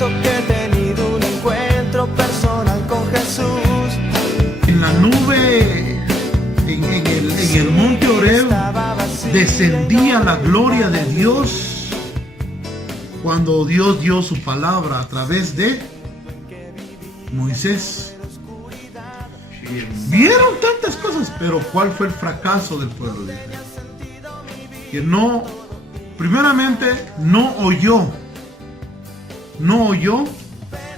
siento que he tenido un encuentro personal con Jesús. En la nube, en el monte Oreb, descendía la gloria de Dios cuando Dios dio su palabra a través de Moisés. Vieron tantas cosas, pero ¿cuál fue el fracaso del pueblo de Israel? Que no, primeramente, no oyó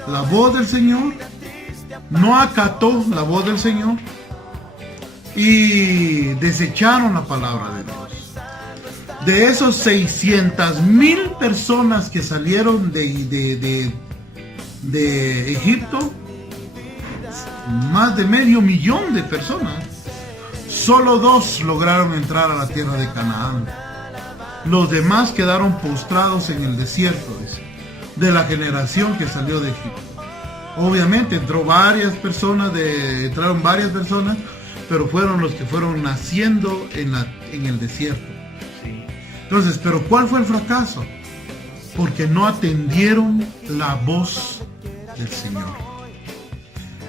la voz del Señor, no acató la voz del Señor y desecharon la palabra de Dios. De esos 600,000 personas que salieron de Egipto, más de 500,000 de personas, solo 2 lograron entrar a la tierra de Canaán. Los demás quedaron postrados en el desierto, de la generación que salió de Egipto. Obviamente entraron varias personas, pero fueron los que fueron naciendo en el desierto. Entonces, ¿pero cuál fue el fracaso? Porque no atendieron la voz del Señor.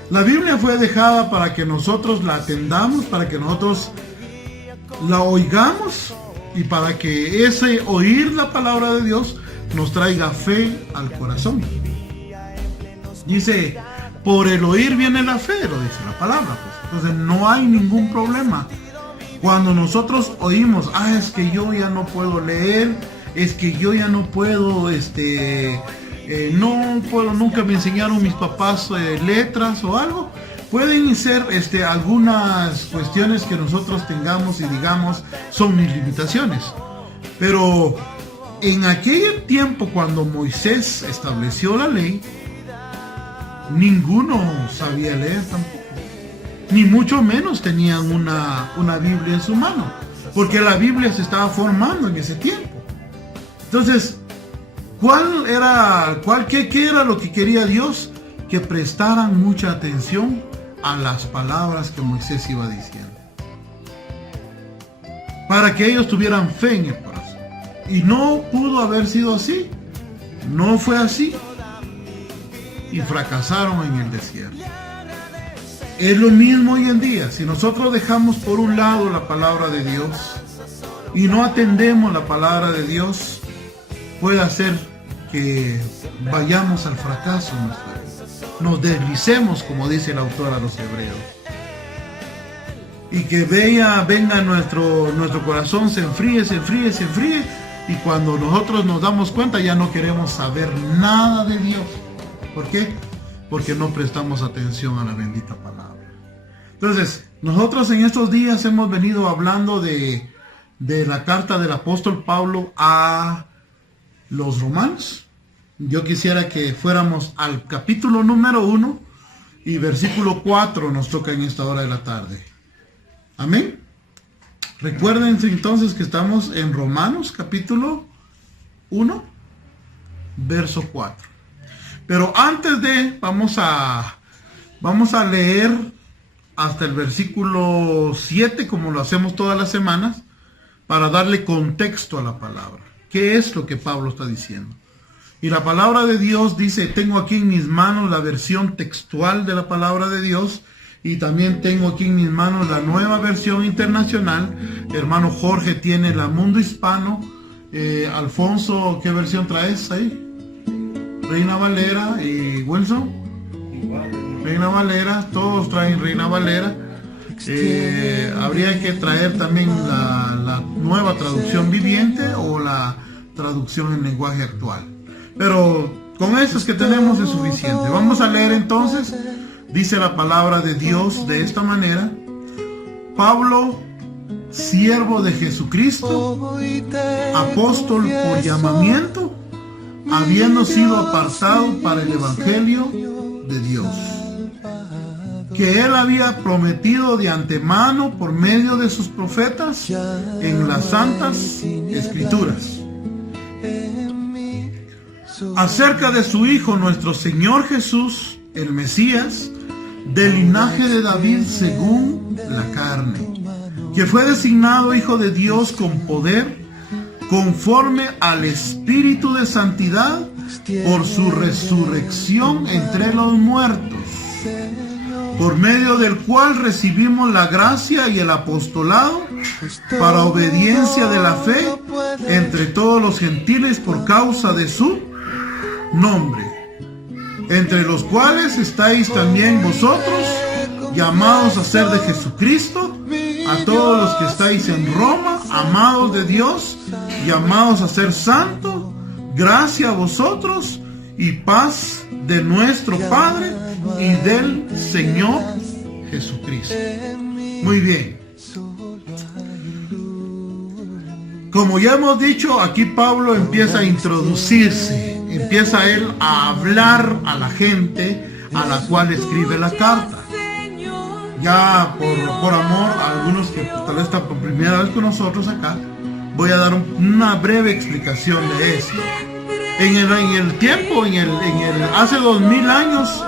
La Biblia fue dejada para que nosotros la atendamos, para que nosotros la oigamos y para que ese oír la palabra de Dios nos traiga fe al corazón. Dice, por el oír viene la fe, lo dice la palabra. Pues. Entonces no hay ningún problema. Cuando nosotros oímos, es que yo ya no puedo leer, es que yo ya no puedo, nunca me enseñaron mis papás letras o algo. Pueden ser algunas cuestiones que nosotros tengamos y digamos son mis limitaciones. Pero en aquel tiempo cuando Moisés estableció la ley, ninguno sabía leer tampoco. Ni mucho menos tenían una Biblia en su mano. Porque la Biblia se estaba formando en ese tiempo. Entonces, ¿qué era lo que quería Dios? Que prestaran mucha atención a las palabras que Moisés iba diciendo. Para que ellos tuvieran fe en el corazón. Y no pudo haber sido así. No fue así. Y fracasaron en el desierto. Es lo mismo hoy en día. Si nosotros dejamos por un lado la palabra de Dios y no atendemos la palabra de Dios, puede hacer que vayamos al fracaso en nuestra vida. Nos deslicemos, como dice el autor a los Hebreos. Y que venga nuestro corazón, se enfríe. Y cuando nosotros nos damos cuenta ya no queremos saber nada de Dios. ¿Por qué? Porque no prestamos atención a la bendita palabra. Entonces, nosotros en estos días hemos venido hablando de la carta del apóstol Pablo a los romanos. Yo quisiera que fuéramos al capítulo número 1 y versículo 4 nos toca en esta hora de la tarde. Amén. Recuerden entonces que estamos en Romanos capítulo 1, verso 4. Pero antes vamos a leer hasta el versículo 7, como lo hacemos todas las semanas, para darle contexto a la palabra. ¿Qué es lo que Pablo está diciendo? Y la palabra de Dios dice, tengo aquí en mis manos la versión textual de la palabra de Dios, y también tengo aquí en mis manos la nueva versión internacional. Hermano Jorge tiene la Mundo Hispano. Alfonso, ¿qué versión traes ahí? Reina Valera. Y Wilson, Reina Valera. Todos traen Reina Valera. Habría que traer también la nueva traducción viviente o la traducción en lenguaje actual, pero con esas que tenemos es suficiente. Vamos a leer entonces. Dice la palabra de Dios de esta manera: Pablo, siervo de Jesucristo, apóstol por llamamiento, habiendo sido apartado para el evangelio de Dios, que él había prometido de antemano por medio de sus profetas en las santas escrituras, acerca de su Hijo nuestro Señor Jesús, el Mesías, del linaje de David según la carne, que fue designado Hijo de Dios con poder, conforme al Espíritu de santidad por su resurrección entre los muertos, por medio del cual recibimos la gracia y el apostolado para obediencia de la fe entre todos los gentiles por causa de su nombre, entre los cuales estáis también vosotros, llamados a ser de Jesucristo, a todos los que estáis en Roma, amados de Dios, llamados a ser santos, gracia a vosotros y paz de nuestro Padre y del Señor Jesucristo. Muy bien. Como ya hemos dicho, aquí Pablo empieza a introducirse, empieza él a hablar a la gente a la cual escribe la carta. Ya por amor a algunos que tal vez están por primera vez con nosotros acá, voy a dar una breve explicación de esto. En el tiempo, hace 2000 años,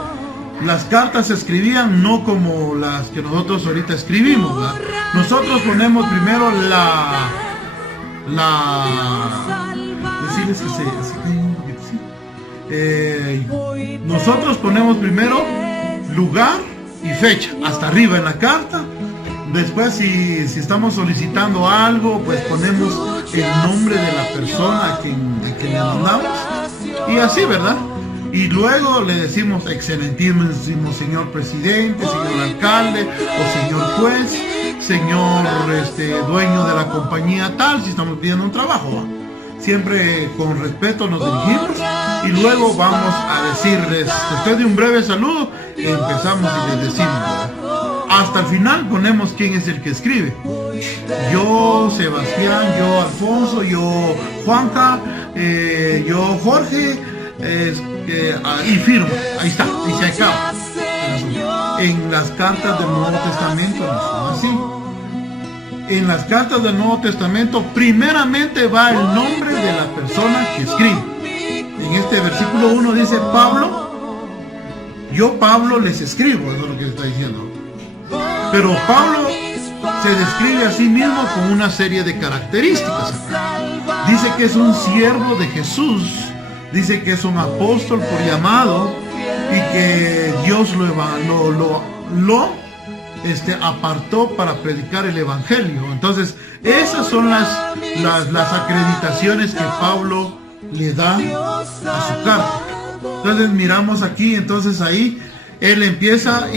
las cartas se escribían no como las que nosotros ahorita escribimos, ¿verdad? Nosotros ponemos primero decirles que se cae un poquito, ¿sí? Nosotros ponemos primero lugar y fecha hasta arriba en la carta. Después si estamos solicitando algo, pues ponemos el nombre de la persona a quien le mandamos, y así, ¿verdad? Y luego le decimos excelentísimo señor presidente, señor alcalde o señor juez, señor dueño de la compañía tal, si estamos pidiendo un trabajo, ¿va? Siempre con respeto nos dirigimos y luego vamos a decirles, después de un breve saludo, empezamos y les decimos, ¿verdad? Hasta el final ponemos quién es el que escribe. Yo Sebastián, yo Alfonso, yo Juanca, yo Jorge, y firmo. Ahí está, y se acaba. En las cartas del Nuevo Testamento no son así. En las cartas del Nuevo Testamento primeramente va el nombre de la persona que escribe. En este versículo 1 dice Pablo, yo Pablo les escribo, eso es lo que está diciendo. Pero Pablo se describe a sí mismo con una serie de características. Dice que es un siervo de Jesús, dice que es un apóstol por llamado y que Dios lo apartó para predicar el evangelio. Entonces esas son las acreditaciones que Pablo le da a su carta. Entonces miramos aquí, entonces ahí él empieza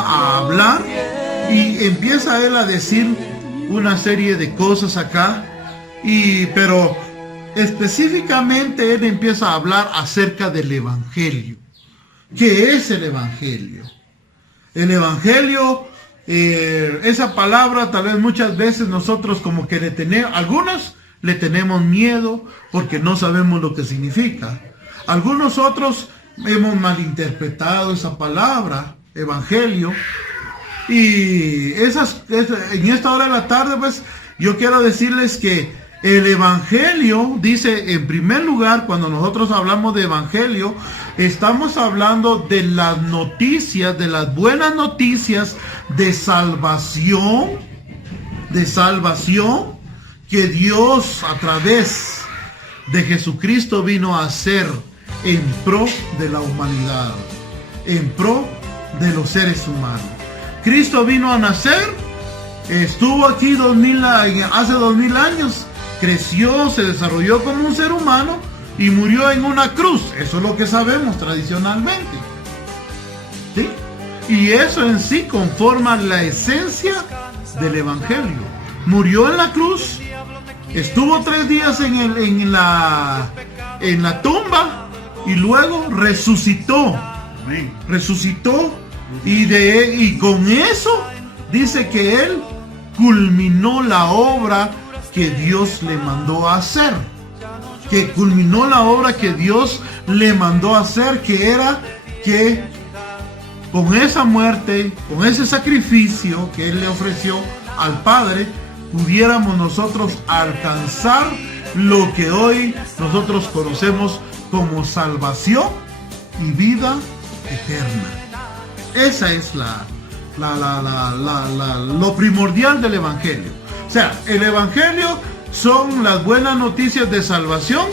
a hablar y empieza él a decir una serie de cosas acá, pero específicamente él empieza a hablar acerca del evangelio. ¿Qué es el evangelio? El evangelio, esa palabra tal vez muchas veces nosotros como que algunos le tenemos miedo porque no sabemos lo que significa. Algunos otros hemos malinterpretado esa palabra, evangelio, y en esta hora de la tarde, pues, yo quiero decirles que el evangelio, dice, en primer lugar, cuando nosotros hablamos de evangelio, estamos hablando de las noticias, de las buenas noticias de salvación que Dios a través de Jesucristo vino a hacer en pro de la humanidad, en pro de los seres humanos. Cristo vino a nacer, estuvo aquí hace 2000 años, creció, se desarrolló como un ser humano y murió en una cruz. Eso es lo que sabemos tradicionalmente, ¿sí? Y eso en sí conforma la esencia del evangelio. Murió en la cruz, estuvo 3 días en la tumba, y luego resucitó y con eso dice que él culminó la obra que Dios le mandó a hacer, que era que con esa muerte, con ese sacrificio que él le ofreció al Padre, pudiéramos nosotros alcanzar lo que hoy nosotros conocemos como salvación y vida eterna. Esa es lo primordial del evangelio. O sea, el evangelio son las buenas noticias de salvación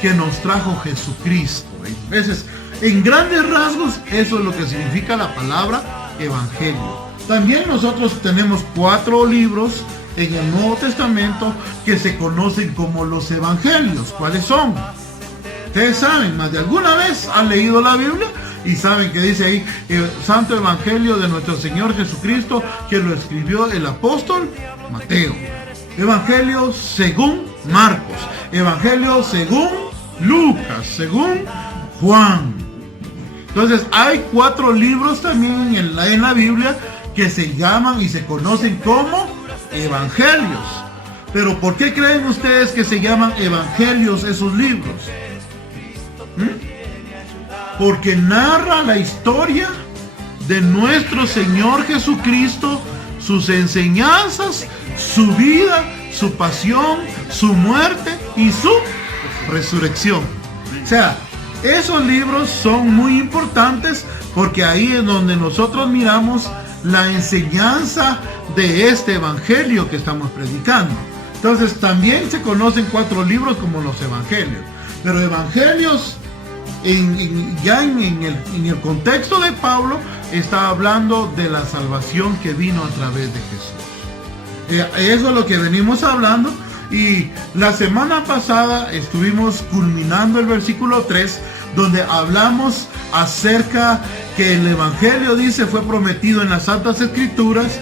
que nos trajo Jesucristo. Entonces, en grandes rasgos, eso es lo que significa la palabra evangelio. También nosotros tenemos 4 libros en el Nuevo Testamento que se conocen como los evangelios. ¿Cuáles son? Ustedes saben, más de alguna vez han leído la Biblia y saben que dice ahí el Santo Evangelio de nuestro Señor Jesucristo, que lo escribió el apóstol Mateo. Evangelio según Marcos. Evangelio según Lucas. Según Juan. Entonces hay 4 libros también en la Biblia que se llaman y se conocen como evangelios. Pero ¿por qué creen ustedes que se llaman evangelios esos libros? Porque narra la historia de nuestro Señor Jesucristo, sus enseñanzas, su vida, su pasión, su muerte y su resurrección. O sea, esos libros son muy importantes porque ahí es donde nosotros miramos la enseñanza de este evangelio que estamos predicando. Entonces también se conocen 4 libros como los evangelios. Pero evangelios en el contexto de Pablo está hablando de la salvación que vino a través de Jesús. Eso es lo que venimos hablando. Y la semana pasada estuvimos culminando el versículo 3, donde hablamos acerca que el evangelio, dice, fue prometido en las Santas Escrituras.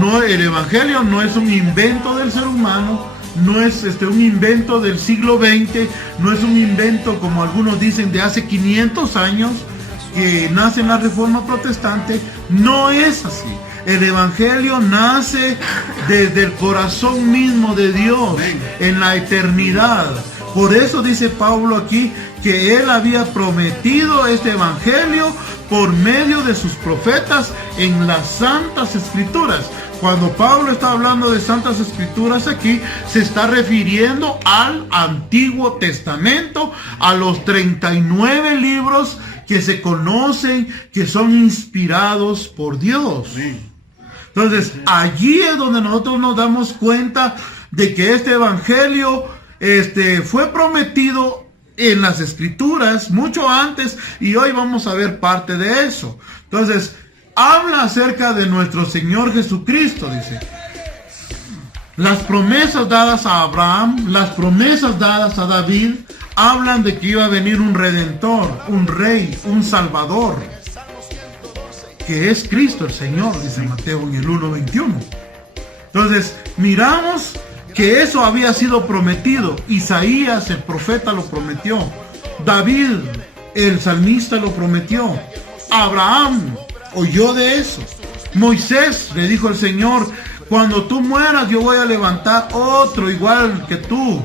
No, el evangelio no es un invento del ser humano, no es un invento del siglo XX, no es un invento, como algunos dicen, de hace 500 años que nace en la Reforma Protestante. No es así. El evangelio nace desde el corazón mismo de Dios en la eternidad. Por eso dice Pablo aquí que él había prometido este evangelio por medio de sus profetas en las Santas Escrituras. Cuando Pablo está hablando de Santas Escrituras aquí, se está refiriendo al Antiguo Testamento, a los 39 libros que se conocen, que son inspirados por Dios. Entonces, allí es donde nosotros nos damos cuenta de que este evangelio fue prometido en las Escrituras mucho antes, y hoy vamos a ver parte de eso. Entonces, habla acerca de nuestro Señor Jesucristo, dice. Las promesas dadas a Abraham, las promesas dadas a David, hablan de que iba a venir un redentor, un rey, un salvador, que es Cristo el Señor, dice Mateo en el 1:21. Entonces, miramos que eso había sido prometido. Isaías, el profeta, lo prometió. David, el salmista, lo prometió. Abraham oyó de eso. Moisés le dijo al Señor: cuando tú mueras, yo voy a levantar otro igual que tú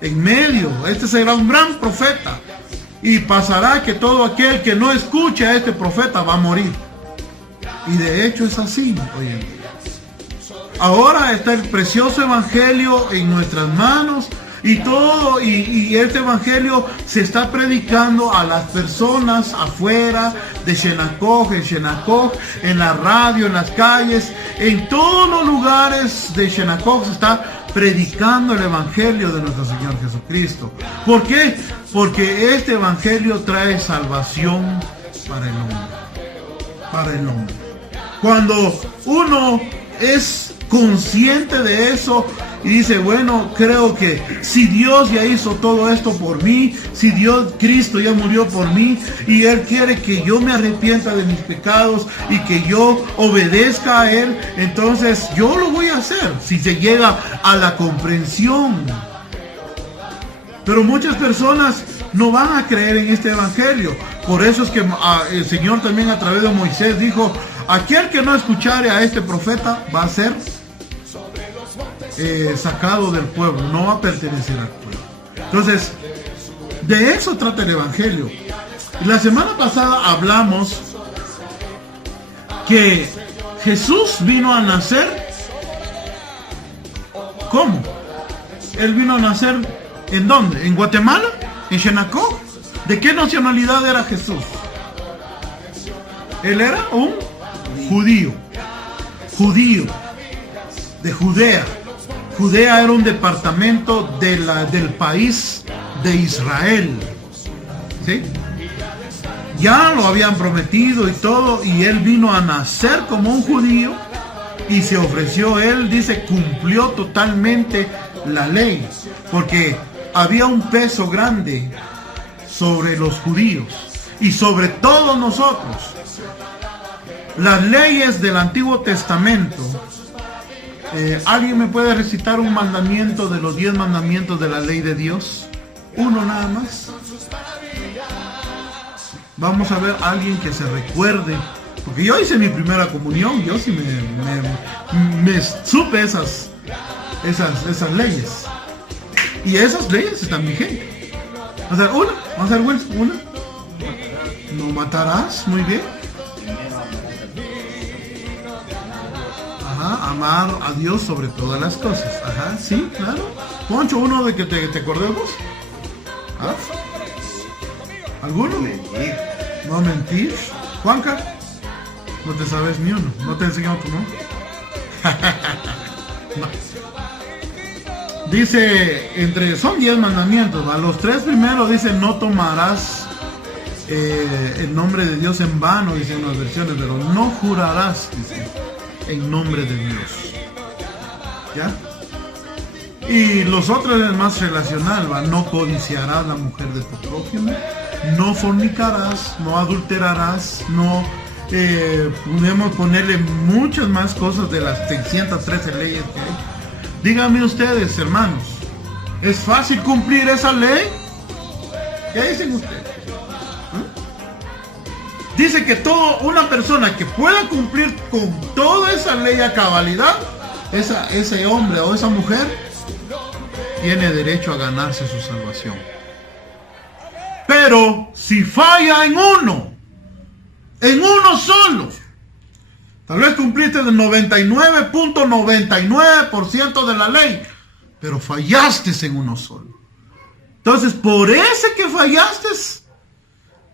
en medio. Este será un gran profeta, y pasará que todo aquel que no escuche a este profeta va a morir. Y de hecho es así hoy en día. Ahora está el precioso evangelio en nuestras manos, y este evangelio se está predicando a las personas afuera de Xenacoj, en la radio, en las calles, en todos los lugares de Xenacoj se está predicando el evangelio de nuestro Señor Jesucristo. ¿Por qué? Porque este evangelio trae salvación para el hombre. Para el hombre. Cuando uno es consciente de eso y dice: bueno, creo que si Dios ya hizo todo esto por mí, si Cristo ya murió por mí, y Él quiere que yo me arrepienta de mis pecados y que yo obedezca a Él, entonces yo lo voy a hacer, si se llega a la comprensión. Pero muchas personas no van a creer en este evangelio. Por eso es que el Señor también a través de Moisés dijo: aquel que no escuchare a este profeta va a ser sacado del pueblo, no va a pertenecer al pueblo. Entonces, de eso trata el evangelio. La semana pasada hablamos que Jesús vino a nacer. ¿Cómo? Él vino a nacer ¿en dónde? ¿En Guatemala? ¿En Xenacoj? ¿De qué nacionalidad era Jesús? Él era un judío de Judea. Judea era un departamento del país de Israel. ¿Sí? Ya lo habían prometido y todo, y él vino a nacer como un judío y se ofreció. Él dice, cumplió totalmente la ley, porque había un peso grande sobre los judíos y sobre todos nosotros. Las leyes del Antiguo Testamento. ¿Alguien me puede recitar un mandamiento de los 10 mandamientos de la ley de Dios? Uno nada más. Vamos a ver a alguien que se recuerde, porque yo hice mi primera comunión, yo sí me supe esas leyes, y esas leyes están vigentes. Vamos a hacer una. No matarás, muy bien. Ajá, amar a Dios sobre todas las cosas. Ajá, sí, claro. Poncho, uno de que te acordemos. ¿Ah? ¿Alguno? No mentir. Juanca, no te sabes ni uno. No te enseñamos tu nombre. No. Dice, son 10 mandamientos. A los 3 primeros dice, no tomarás el nombre de Dios en vano, dice en unas versiones, pero no jurarás, dice, en nombre de Dios. ¿Ya? Y los otros es más relacional, ¿va? No codiciarás la mujer de tu prójimo, no fornicarás, no adulterarás, no podemos ponerle muchas más cosas de las 613 leyes que hay. Díganme ustedes, hermanos, ¿es fácil cumplir esa ley? ¿Qué dicen ustedes? Dice que una persona que pueda cumplir con toda esa ley a cabalidad, ese hombre o esa mujer tiene derecho a ganarse su salvación. Pero si falla en uno solo, tal vez cumpliste el 99.99% de la ley, pero fallaste en uno solo. Entonces, por ese que fallaste,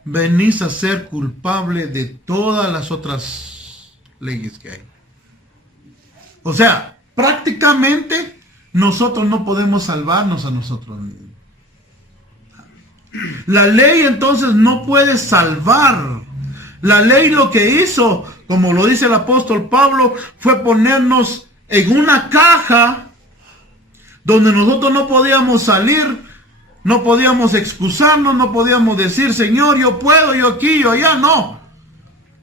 venís a ser culpable de todas las otras leyes que hay. O sea, prácticamente nosotros no podemos salvarnos a nosotros mismos. La ley entonces no puede salvar. La ley lo que hizo, como lo dice el apóstol Pablo, fue ponernos en una caja donde nosotros no podíamos salir. No podíamos excusarnos, no podíamos decir, Señor, yo puedo, yo aquí, yo allá, no.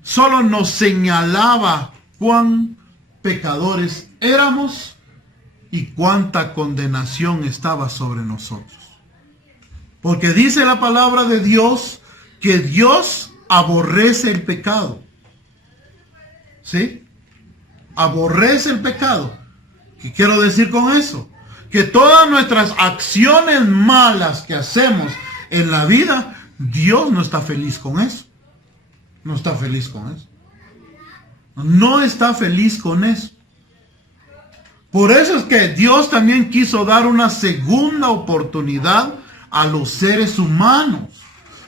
Solo nos señalaba cuán pecadores éramos y cuánta condenación estaba sobre nosotros. Porque dice la palabra de Dios que Dios aborrece el pecado. ¿Sí? Aborrece el pecado. ¿Qué quiero decir con eso? Que todas nuestras acciones malas que hacemos en la vida, Dios no está feliz con eso. No está feliz con eso. No está feliz con eso. Por eso es que Dios también quiso dar una segunda oportunidad a los seres humanos.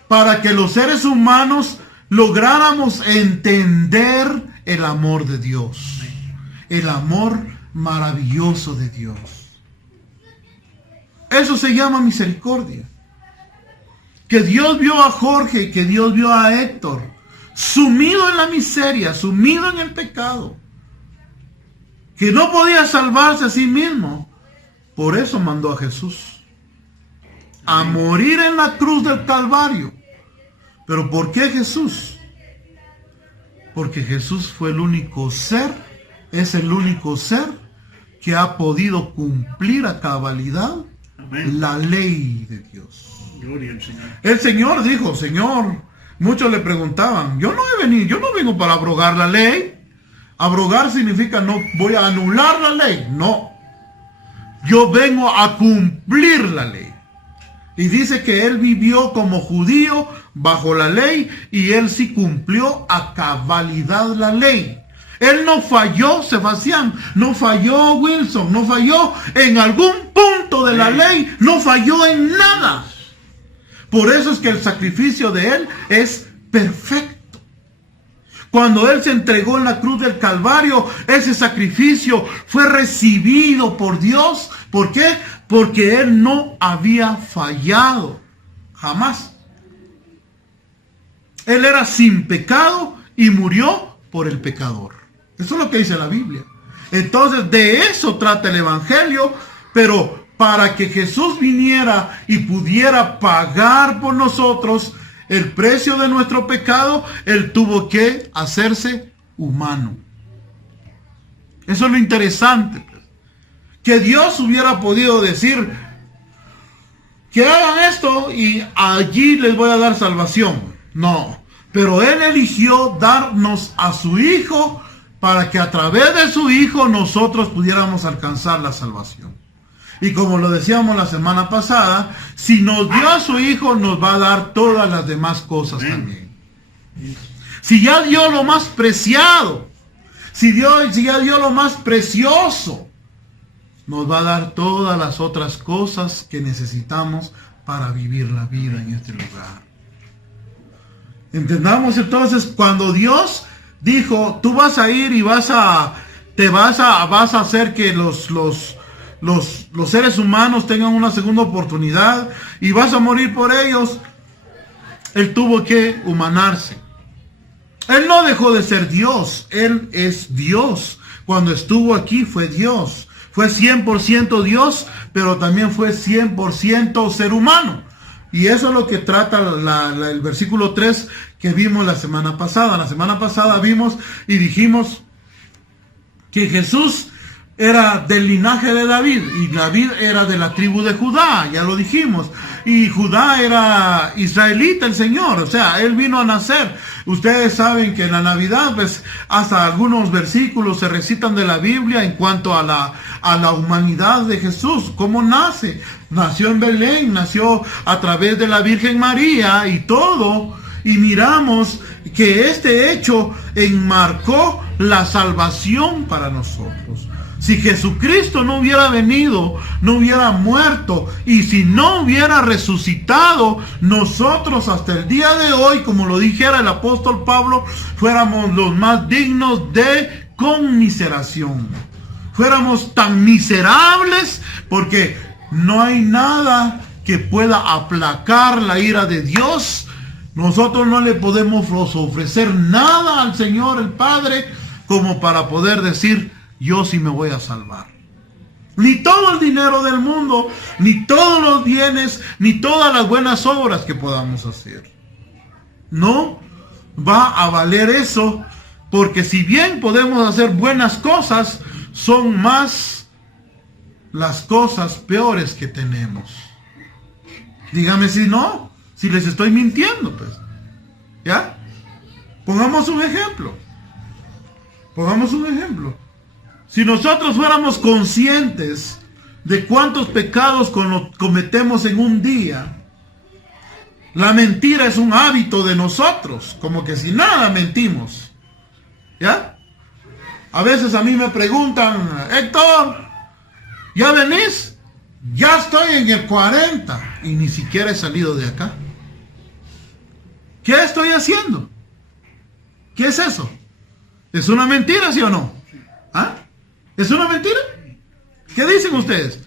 Para que los seres humanos lográramos entender el amor de Dios. El amor maravilloso de Dios. Eso se llama misericordia. Que Dios vio a Jorge, que Dios vio a Héctor, sumido en la miseria, sumido en el pecado, que no podía salvarse a sí mismo. Por eso mandó a Jesús a morir en la cruz del Calvario. ¿Pero por qué Jesús? Porque Jesús fue el único ser, es el único ser que ha podido cumplir a cabalidad la ley de Dios. Gloria al Señor. El Señor dijo, Señor, muchos le preguntaban, yo no vengo para abrogar la ley. Abrogar significa no voy a anular la ley. No. Yo vengo a cumplir la ley. Y dice que él vivió como judío bajo la ley y él sí cumplió a cabalidad la ley. Él no falló, Sebastián, no falló Wilson, no falló en algún punto de la ley, no falló en nada. Por eso es que el sacrificio de él es perfecto. Cuando Él se entregó en la cruz del Calvario, ese sacrificio fue recibido por Dios. ¿Por qué? Porque Él no había fallado. Jamás. Él era sin pecado y murió por el pecador. Eso es lo que dice la Biblia. Entonces, de eso trata el Evangelio, pero para que Jesús viniera y pudiera pagar por nosotros el precio de nuestro pecado, Él tuvo que hacerse humano. Eso es lo interesante. Que Dios hubiera podido decir que hagan esto y allí les voy a dar salvación. No, pero Él eligió darnos a su Hijo para que a través de su Hijo nosotros pudiéramos alcanzar la salvación. Y como lo decíamos la semana pasada, si nos dio a su Hijo, nos va a dar todas las demás cosas también. Si ya dio lo más preciado, si ya dio lo más precioso, nos va a dar todas las otras cosas que necesitamos para vivir la vida en este lugar. Entendamos entonces, cuando Dios dijo, tú vas a ir y vas a hacer que los seres humanos tengan una segunda oportunidad y vas a morir por ellos, Él tuvo que humanarse. Él no dejó de ser Dios, Él es Dios. Cuando estuvo aquí fue Dios. Fue 100% Dios, pero también fue 100% ser humano. Y eso es lo que trata el versículo 3 que vimos la semana pasada. La semana pasada vimos y dijimos que Jesús era del linaje de David, y David era de la tribu de Judá, ya lo dijimos, y Judá era israelita, el Señor, o sea, Él vino a nacer. Ustedes saben que en la Navidad, pues, hasta algunos versículos se recitan de la Biblia en cuanto a la humanidad de Jesús, cómo nace. Nació en Belén, nació a través de la Virgen María y todo, y miramos que este hecho enmarcó la salvación para nosotros. Si Jesucristo no hubiera venido, no hubiera muerto, y si no hubiera resucitado, nosotros hasta el día de hoy, como lo dijera el apóstol Pablo, fuéramos los más dignos de conmiseración. Fuéramos tan miserables porque no hay nada que pueda aplacar la ira de Dios. Nosotros no le podemos ofrecer nada al Señor el Padre como para poder decir, yo sí me voy a salvar. Ni todo el dinero del mundo, ni todos los bienes, ni todas las buenas obras que podamos hacer. No va a valer eso, porque si bien podemos hacer buenas cosas, son más las cosas peores que tenemos. Dígame si no, si les estoy mintiendo, pues. ¿Ya? Pongamos un ejemplo. Si nosotros fuéramos conscientes de cuántos pecados cometemos en un día, la mentira es un hábito de nosotros, como que si nada mentimos. ¿Ya? A veces a mí me preguntan, Héctor, ¿ya venís? Ya estoy en el 40 y ni siquiera he salido de acá. ¿Qué estoy haciendo? ¿Qué es eso? ¿Es una mentira, sí o no? ¿Ah? ¿Es una mentira? ¿Qué dicen ustedes?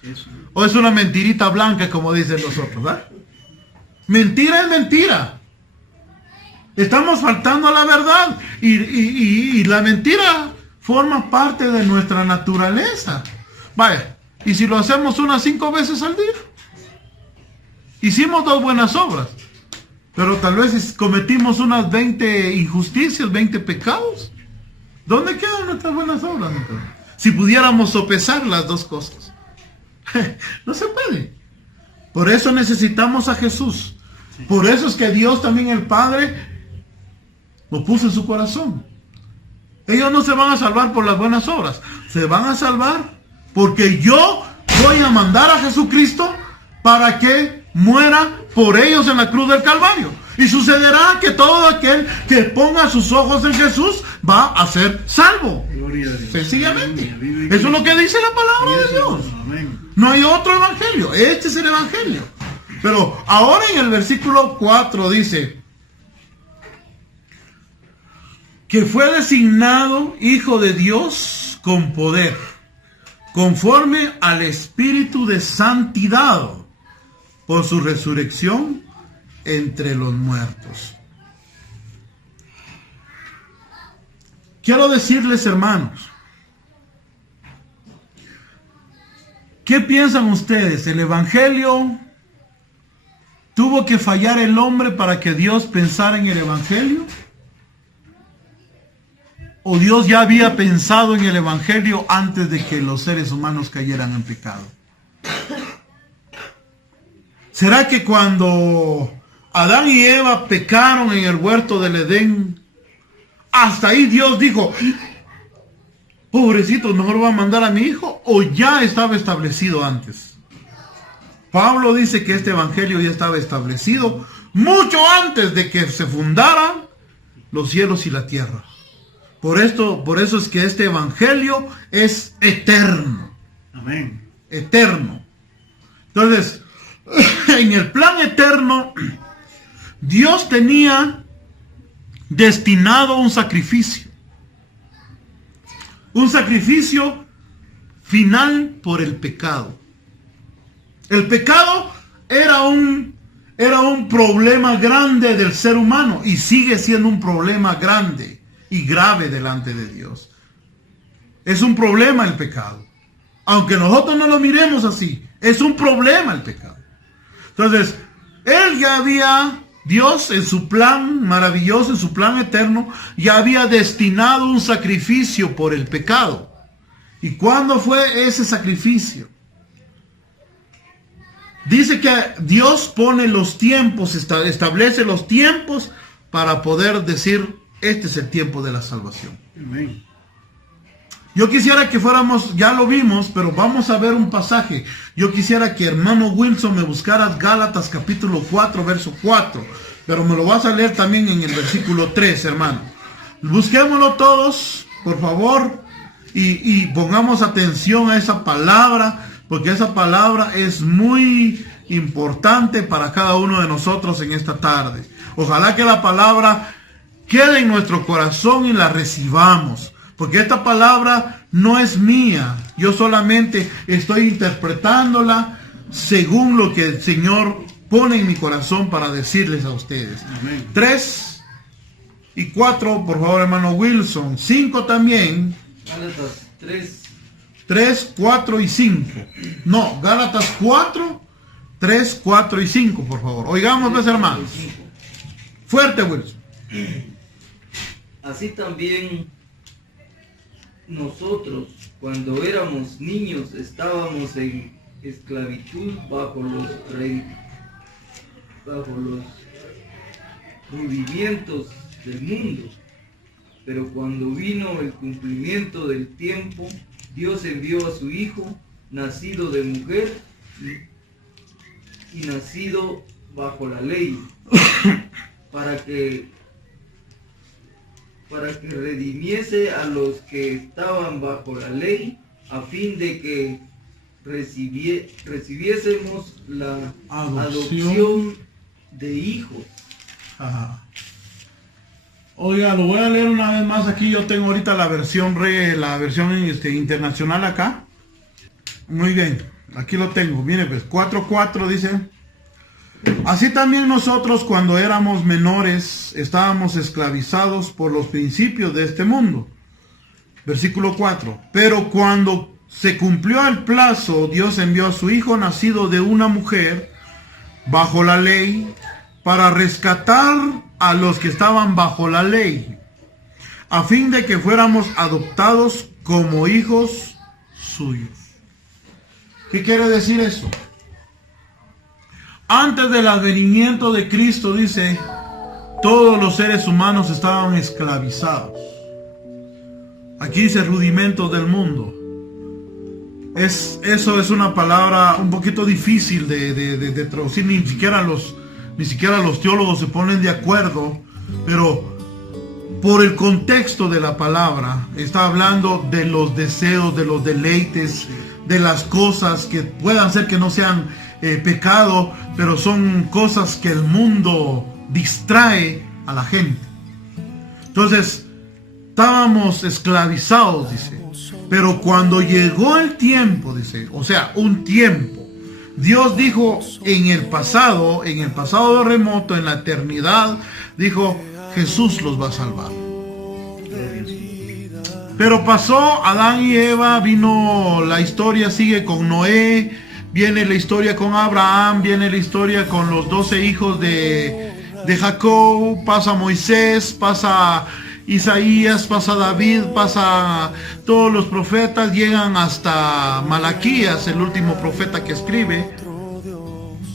¿O es una mentirita blanca, como dicen los otros? ¿Ah? Mentira es mentira. Estamos faltando a la verdad. Y la mentira forma parte de nuestra naturaleza. Vaya, ¿y si lo hacemos unas 5 veces al día? Hicimos 2 buenas obras, pero tal vez cometimos unas 20 injusticias, 20 pecados. ¿Dónde quedan nuestras buenas obras, entonces? Si pudiéramos sopesar las dos cosas. No se puede. Por eso necesitamos a Jesús. Por eso es que Dios también, el Padre, lo puso en su corazón. Ellos no se van a salvar por las buenas obras. Se van a salvar porque yo voy a mandar a Jesucristo para que muera por ellos en la cruz del Calvario. Y sucederá que todo aquel que ponga sus ojos en Jesús va a ser salvo. Sencillamente. Eso es lo que dice la palabra de Dios. No hay otro evangelio. Este es el evangelio. Pero ahora en el versículo 4 dice, que fue designado Hijo de Dios con poder, conforme al Espíritu de santidad, por su resurrección entre los muertos. Quiero decirles, hermanos, ¿qué piensan ustedes? ¿El Evangelio tuvo que fallar el hombre para que Dios pensara en el Evangelio? ¿O Dios ya había pensado en el Evangelio antes de que los seres humanos cayeran en pecado? ¿Será que cuando Adán y Eva pecaron en el huerto del Edén, hasta ahí Dios dijo, pobrecitos, mejor voy a mandar a mi hijo? ¿O ya estaba establecido antes? Pablo dice que este evangelio ya estaba establecido mucho antes de que se fundaran los cielos y la tierra. Por eso es que este evangelio es eterno. Amén. Eterno. Entonces, en el plan eterno, Dios tenía destinado un sacrificio. Un sacrificio final por el pecado. El pecado era un problema grande del ser humano y sigue siendo un problema grande y grave delante de Dios. Es un problema el pecado. Aunque nosotros no lo miremos así, es un problema el pecado. Entonces, Dios en su plan maravilloso, en su plan eterno, ya había destinado un sacrificio por el pecado. ¿Y cuándo fue ese sacrificio? Dice que Dios pone los tiempos, establece los tiempos para poder decir, este es el tiempo de la salvación. Amén. Yo quisiera que fuéramos, ya lo vimos, pero vamos a ver un pasaje. Yo quisiera que hermano Wilson me buscara Gálatas capítulo 4, verso 4. Pero me lo vas a leer también en el versículo 3, hermano. Busquémoslo todos, por favor, y pongamos atención a esa palabra, porque esa palabra es muy importante para cada uno de nosotros en esta tarde. Ojalá que la palabra quede en nuestro corazón y la recibamos. Porque esta palabra no es mía. Yo solamente estoy interpretándola según lo que el Señor pone en mi corazón para decirles a ustedes. Amén. 3 y 4, por favor, hermano Wilson. 5 también. Gálatas 3, 4 y 5. No, Gálatas 4, 3, 4 y 5, por favor. Oigamos, pues, hermanos. Fuerte, Wilson. Así también nosotros, cuando éramos niños, estábamos en esclavitud bajo los rudimientos del mundo. Pero cuando vino el cumplimiento del tiempo, Dios envió a su Hijo, nacido de mujer y nacido bajo la ley, para que redimiese a los que estaban bajo la ley, a fin de que recibiésemos la adopción de hijos. Ajá. Oiga, lo voy a leer una vez más aquí. Yo tengo ahorita la versión internacional acá. Muy bien, aquí lo tengo. Viene pues 4:4 dice: así también nosotros, cuando éramos menores, estábamos esclavizados por los principios de este mundo. Versículo 4. Pero cuando se cumplió el plazo, Dios envió a su Hijo, nacido de una mujer, bajo la ley, para rescatar a los que estaban bajo la ley, a fin de que fuéramos adoptados como hijos suyos. ¿Qué quiere decir eso? Antes del advenimiento de Cristo, dice, todos los seres humanos estaban esclavizados. Aquí dice rudimentos del mundo. Eso es una palabra un poquito difícil de traducir. Ni siquiera los teólogos se ponen de acuerdo. Pero por el contexto de la palabra, está hablando de los deseos, de los deleites, de las cosas que puedan ser que no sean pecado, pero son cosas que el mundo distrae a la gente. Entonces, estábamos esclavizados, dice. Pero cuando llegó el tiempo, dice, o sea, un tiempo, Dios dijo en el pasado remoto, en la eternidad, dijo, Jesús los va a salvar. Pero pasó Adán y Eva, vino la historia, sigue con Noé, viene la historia con Abraham, viene la historia con los 12 hijos de Jacob, pasa Moisés, pasa Isaías, pasa David, pasa todos los profetas, llegan hasta Malaquías, el último profeta que escribe.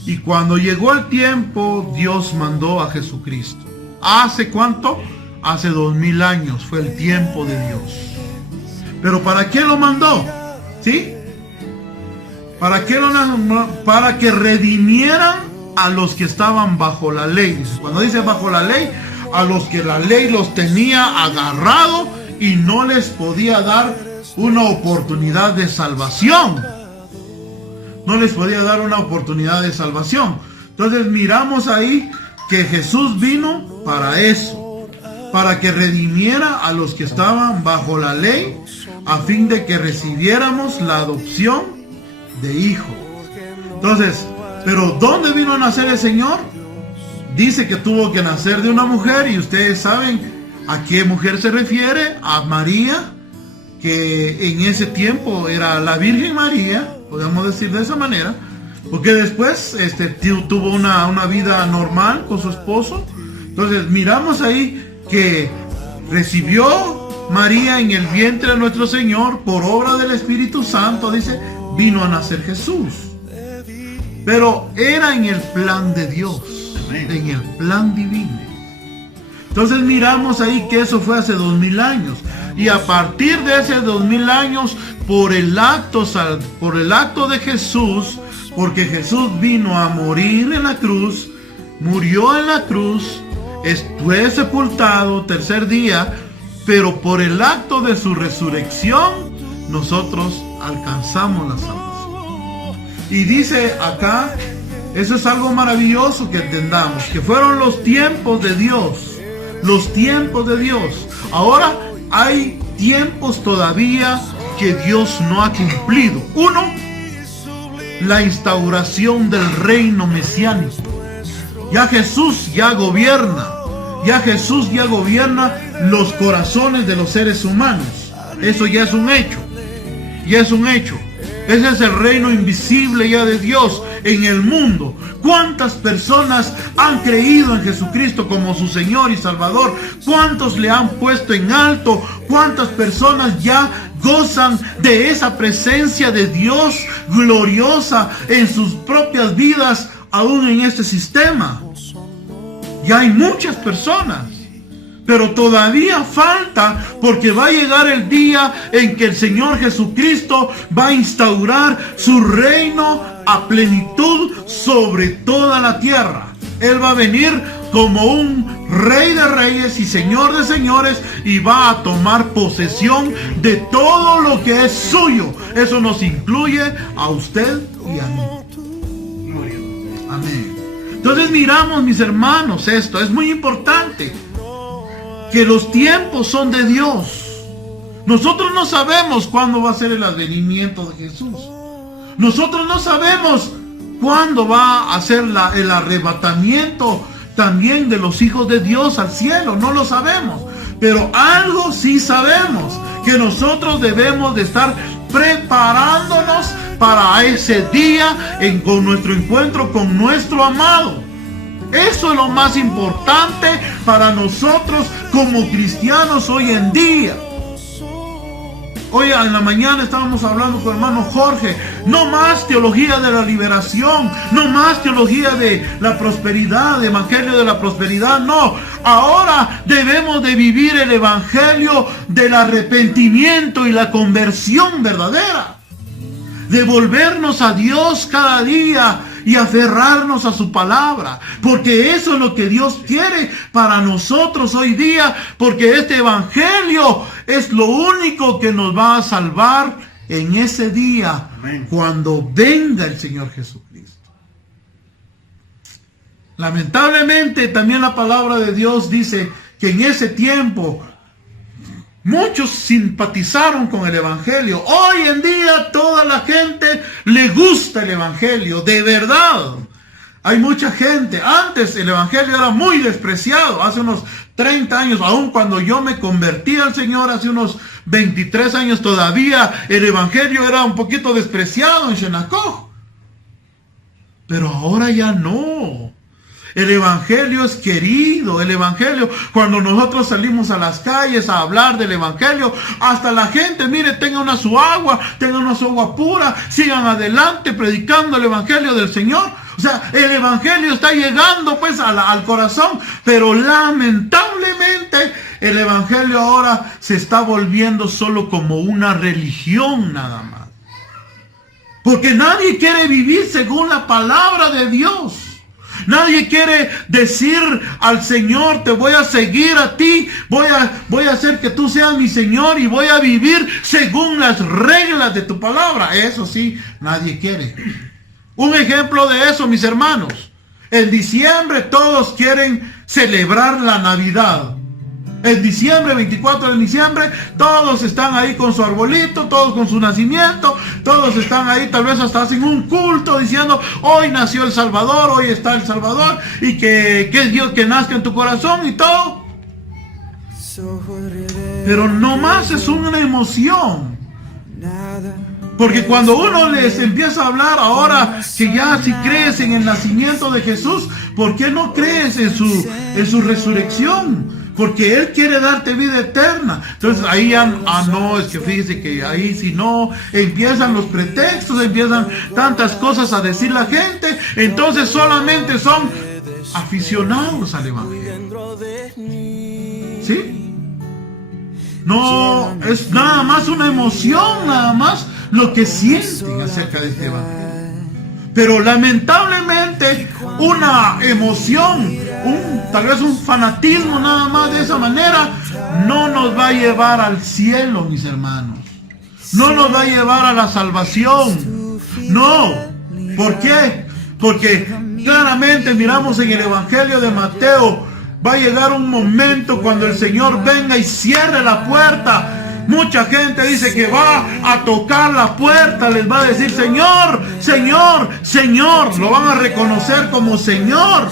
Y cuando llegó el tiempo, Dios mandó a Jesucristo. ¿Hace cuánto? Hace 2000 años fue el tiempo de Dios. ¿Pero para qué lo mandó? ¿Sí? ¿Para qué para que redimieran a los que estaban bajo la ley. Cuando dice bajo la ley, a los que la ley los tenía agarrado y no les podía dar una oportunidad de salvación. No les podía dar una oportunidad de salvación. Entonces miramos ahí que Jesús vino para eso, para que redimiera a los que estaban bajo la ley, a fin de que recibiéramos la adopción de hijo. Entonces, ¿pero dónde vino a nacer el Señor? Dice que tuvo que nacer de una mujer, y ustedes saben a qué mujer se refiere, a María, que en ese tiempo era la Virgen María, podemos decir de esa manera, porque después tuvo una vida normal con su esposo. Entonces miramos ahí que recibió María en el vientre de nuestro Señor por obra del Espíritu Santo, dice, vino a nacer Jesús. Pero era en el plan de Dios, en el plan divino. Entonces miramos ahí que eso fue hace 2000 años. Y a partir de ese 2000 años, por el acto de Jesús, porque Jesús vino a morir en la cruz, murió en la cruz, fue sepultado tercer día, pero por el acto de su resurrección, nosotros alcanzamos la salvación. Y dice acá, eso es algo maravilloso que entendamos, que fueron los tiempos de Dios, los tiempos de Dios. Ahora hay tiempos todavía que Dios no ha cumplido. Uno, la instauración del reino mesiánico. Ya Jesús ya gobierna, los corazones de los seres humanos. Eso ya es un hecho, Ese es el reino invisible ya de Dios en el mundo. ¿Cuántas personas han creído en Jesucristo como su Señor y Salvador? ¿Cuántos le han puesto en alto? ¿Cuántas personas ya gozan de esa presencia de Dios gloriosa en sus propias vidas, aún en este sistema? Ya hay muchas personas. Pero todavía falta, porque va a llegar el día en que el Señor Jesucristo va a instaurar su reino a plenitud sobre toda la tierra. Él va a venir como un Rey de Reyes y Señor de Señores, y va a tomar posesión de todo lo que es suyo. Eso nos incluye a usted y a mí. Amén. Entonces miramos, mis hermanos, esto es muy importante, que los tiempos son de Dios. Nosotros no sabemos cuándo va a ser el advenimiento de Jesús. Nosotros no sabemos cuándo va a ser el arrebatamiento también de los hijos de Dios al cielo. No lo sabemos. Pero algo sí sabemos, que nosotros debemos de estar preparándonos para ese día con nuestro encuentro con nuestro amado. Eso es lo más importante para nosotros como cristianos hoy en día. Hoy en la mañana estábamos hablando con el hermano Jorge. No más teología de la liberación, no más teología de la prosperidad, evangelio de la prosperidad, no. Ahora debemos de vivir el evangelio del arrepentimiento y la conversión verdadera. De volvernos a Dios cada día y aferrarnos a su palabra, porque eso es lo que Dios quiere para nosotros hoy día, porque este evangelio es lo único que nos va a salvar en ese día. Amén. Cuando venga el Señor Jesucristo. Lamentablemente también la palabra de Dios dice que en ese tiempo muchos simpatizaron con el Evangelio. Hoy en día toda la gente le gusta el Evangelio, de verdad. Hay mucha gente. Antes el Evangelio era muy despreciado. Hace unos 30 años, aún cuando yo me convertí al Señor, hace unos 23 años todavía, el Evangelio era un poquito despreciado en Xenacoj. Pero ahora ya no. El Evangelio es querido. El Evangelio, cuando nosotros salimos a las calles a hablar del Evangelio, hasta la gente, mire, tengan su agua pura, sigan adelante predicando el Evangelio del Señor. O sea, el Evangelio está llegando pues al corazón, pero lamentablemente el Evangelio ahora se está volviendo solo como una religión nada más. Porque nadie quiere vivir según la palabra de Dios. Nadie quiere decir al Señor, te voy a seguir a ti, voy a hacer que tú seas mi Señor y voy a vivir según las reglas de tu palabra. Eso sí, nadie quiere. Un ejemplo de eso, mis hermanos. En diciembre todos quieren celebrar la Navidad. En diciembre, 24 de diciembre, todos están ahí con su arbolito, todos con su nacimiento, todos están ahí, tal vez hasta hacen un culto diciendo, hoy nació el Salvador, hoy está el Salvador, y que es Dios que nazca en tu corazón y todo. Pero nomás es una emoción. Porque cuando uno les empieza a hablar ahora que ya si crees en el nacimiento de Jesús, ¿por qué no crees en su resurrección? Porque Él quiere darte vida eterna. Entonces ahí ya, no, es que fíjese que ahí si no, empiezan los pretextos, empiezan tantas cosas a decir la gente. Entonces solamente son aficionados al Evangelio. ¿Sí? No, es nada más una emoción, nada más lo que sienten acerca de este Evangelio. Pero lamentablemente una emoción, tal vez un fanatismo nada más de esa manera, no nos va a llevar al cielo, mis hermanos. No nos va a llevar a la salvación. No. ¿Por qué? Porque claramente miramos en el Evangelio de Mateo, va a llegar un momento cuando el Señor venga y cierre la puerta. Mucha gente dice que va a tocar la puerta, les va a decir, Señor, Señor, Señor. Lo van a reconocer como Señor.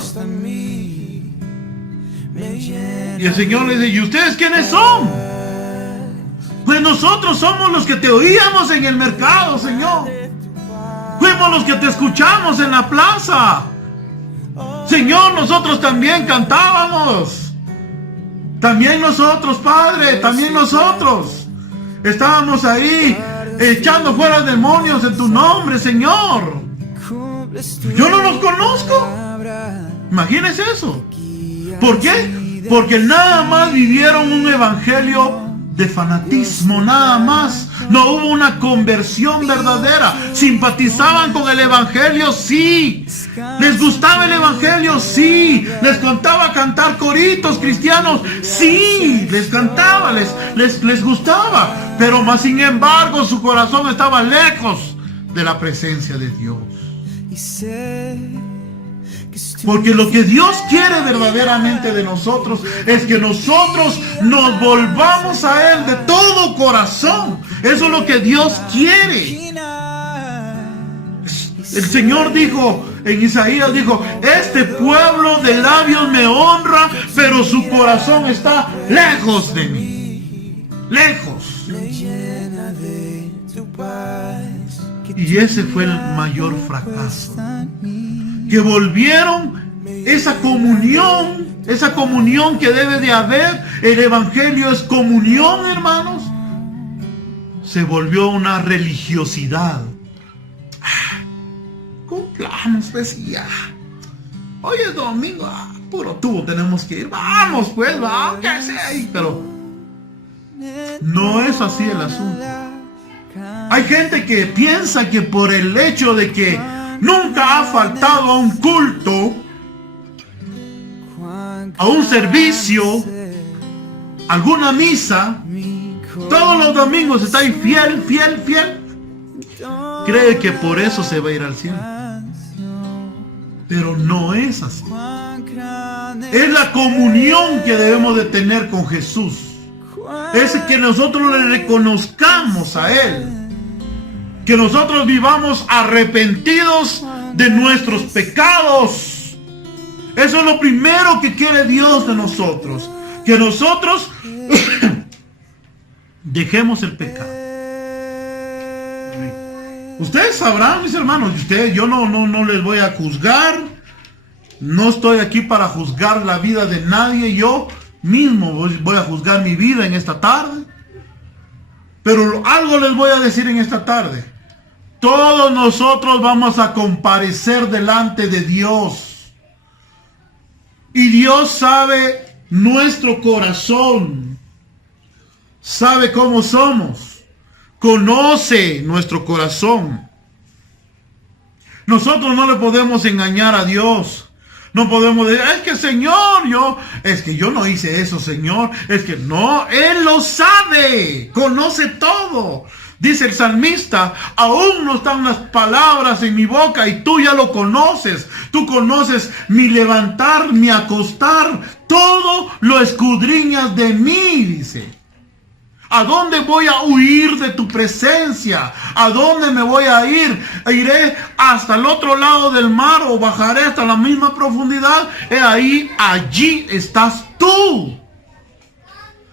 Y el Señor les dice, ¿y ustedes quiénes son? Pues nosotros somos los que te oíamos en el mercado, Señor. Fuimos los que te escuchamos en la plaza. Señor, nosotros también cantábamos. También nosotros, Padre, también nosotros. Estábamos ahí echando fuera demonios en tu nombre, Señor. Yo no los conozco. Imagínense eso. ¿Por qué? Porque nada más vivieron un evangelio de fanatismo, nada más. No hubo una conversión verdadera. Simpatizaban con el evangelio, sí. Les gustaba el evangelio, sí. Les contaba cantar coritos cristianos, sí. Les cantaba, les gustaba. Pero más sin embargo su corazón estaba lejos de la presencia de Dios. Porque lo que Dios quiere verdaderamente de nosotros es que nosotros nos volvamos a Él de todo corazón. Eso es lo que Dios quiere. El Señor dijo, en Isaías dijo, este pueblo de labios me honra, pero su corazón está lejos de mí. Lejos. Y ese fue el mayor fracaso. Que volvieron esa comunión que debe de haber. El evangelio es comunión, hermanos. Se volvió una religiosidad. Cumplamos, decía. Hoy es domingo, puro tubo tenemos que ir. Vamos, pues, vamos, que sea ahí. Pero no es así el asunto. Hay gente que piensa que por el hecho de que nunca ha faltado a un culto, a un servicio, alguna misa, todos los domingos está ahí fiel, cree que por eso se va a ir al cielo. Pero no es así. Es la comunión que debemos de tener con Jesús. Es que nosotros le reconozcamos a Él. Que nosotros vivamos arrepentidos de nuestros pecados. Eso es lo primero que quiere Dios de nosotros. Que nosotros dejemos el pecado. Ustedes sabrán, mis hermanos, yo no les voy a juzgar. No estoy aquí para juzgar la vida de nadie. Yo mismo voy a juzgar mi vida en esta tarde. Pero algo les voy a decir en esta tarde. Todos nosotros vamos a comparecer delante de Dios. Y Dios sabe nuestro corazón. Sabe cómo somos. Conoce nuestro corazón. Nosotros no le podemos engañar a Dios. No podemos decir, es que Señor, yo no hice eso, Señor. Es que no, Él lo sabe. Conoce todo. Dice el salmista, aún no están las palabras en mi boca y tú ya lo conoces. Tú conoces mi levantar, mi acostar. Todo lo escudriñas de mí, dice. ¿A dónde voy a huir de tu presencia? ¿A dónde me voy a ir? ¿Iré hasta el otro lado del mar o bajaré hasta la misma profundidad? Ahí, allí estás tú.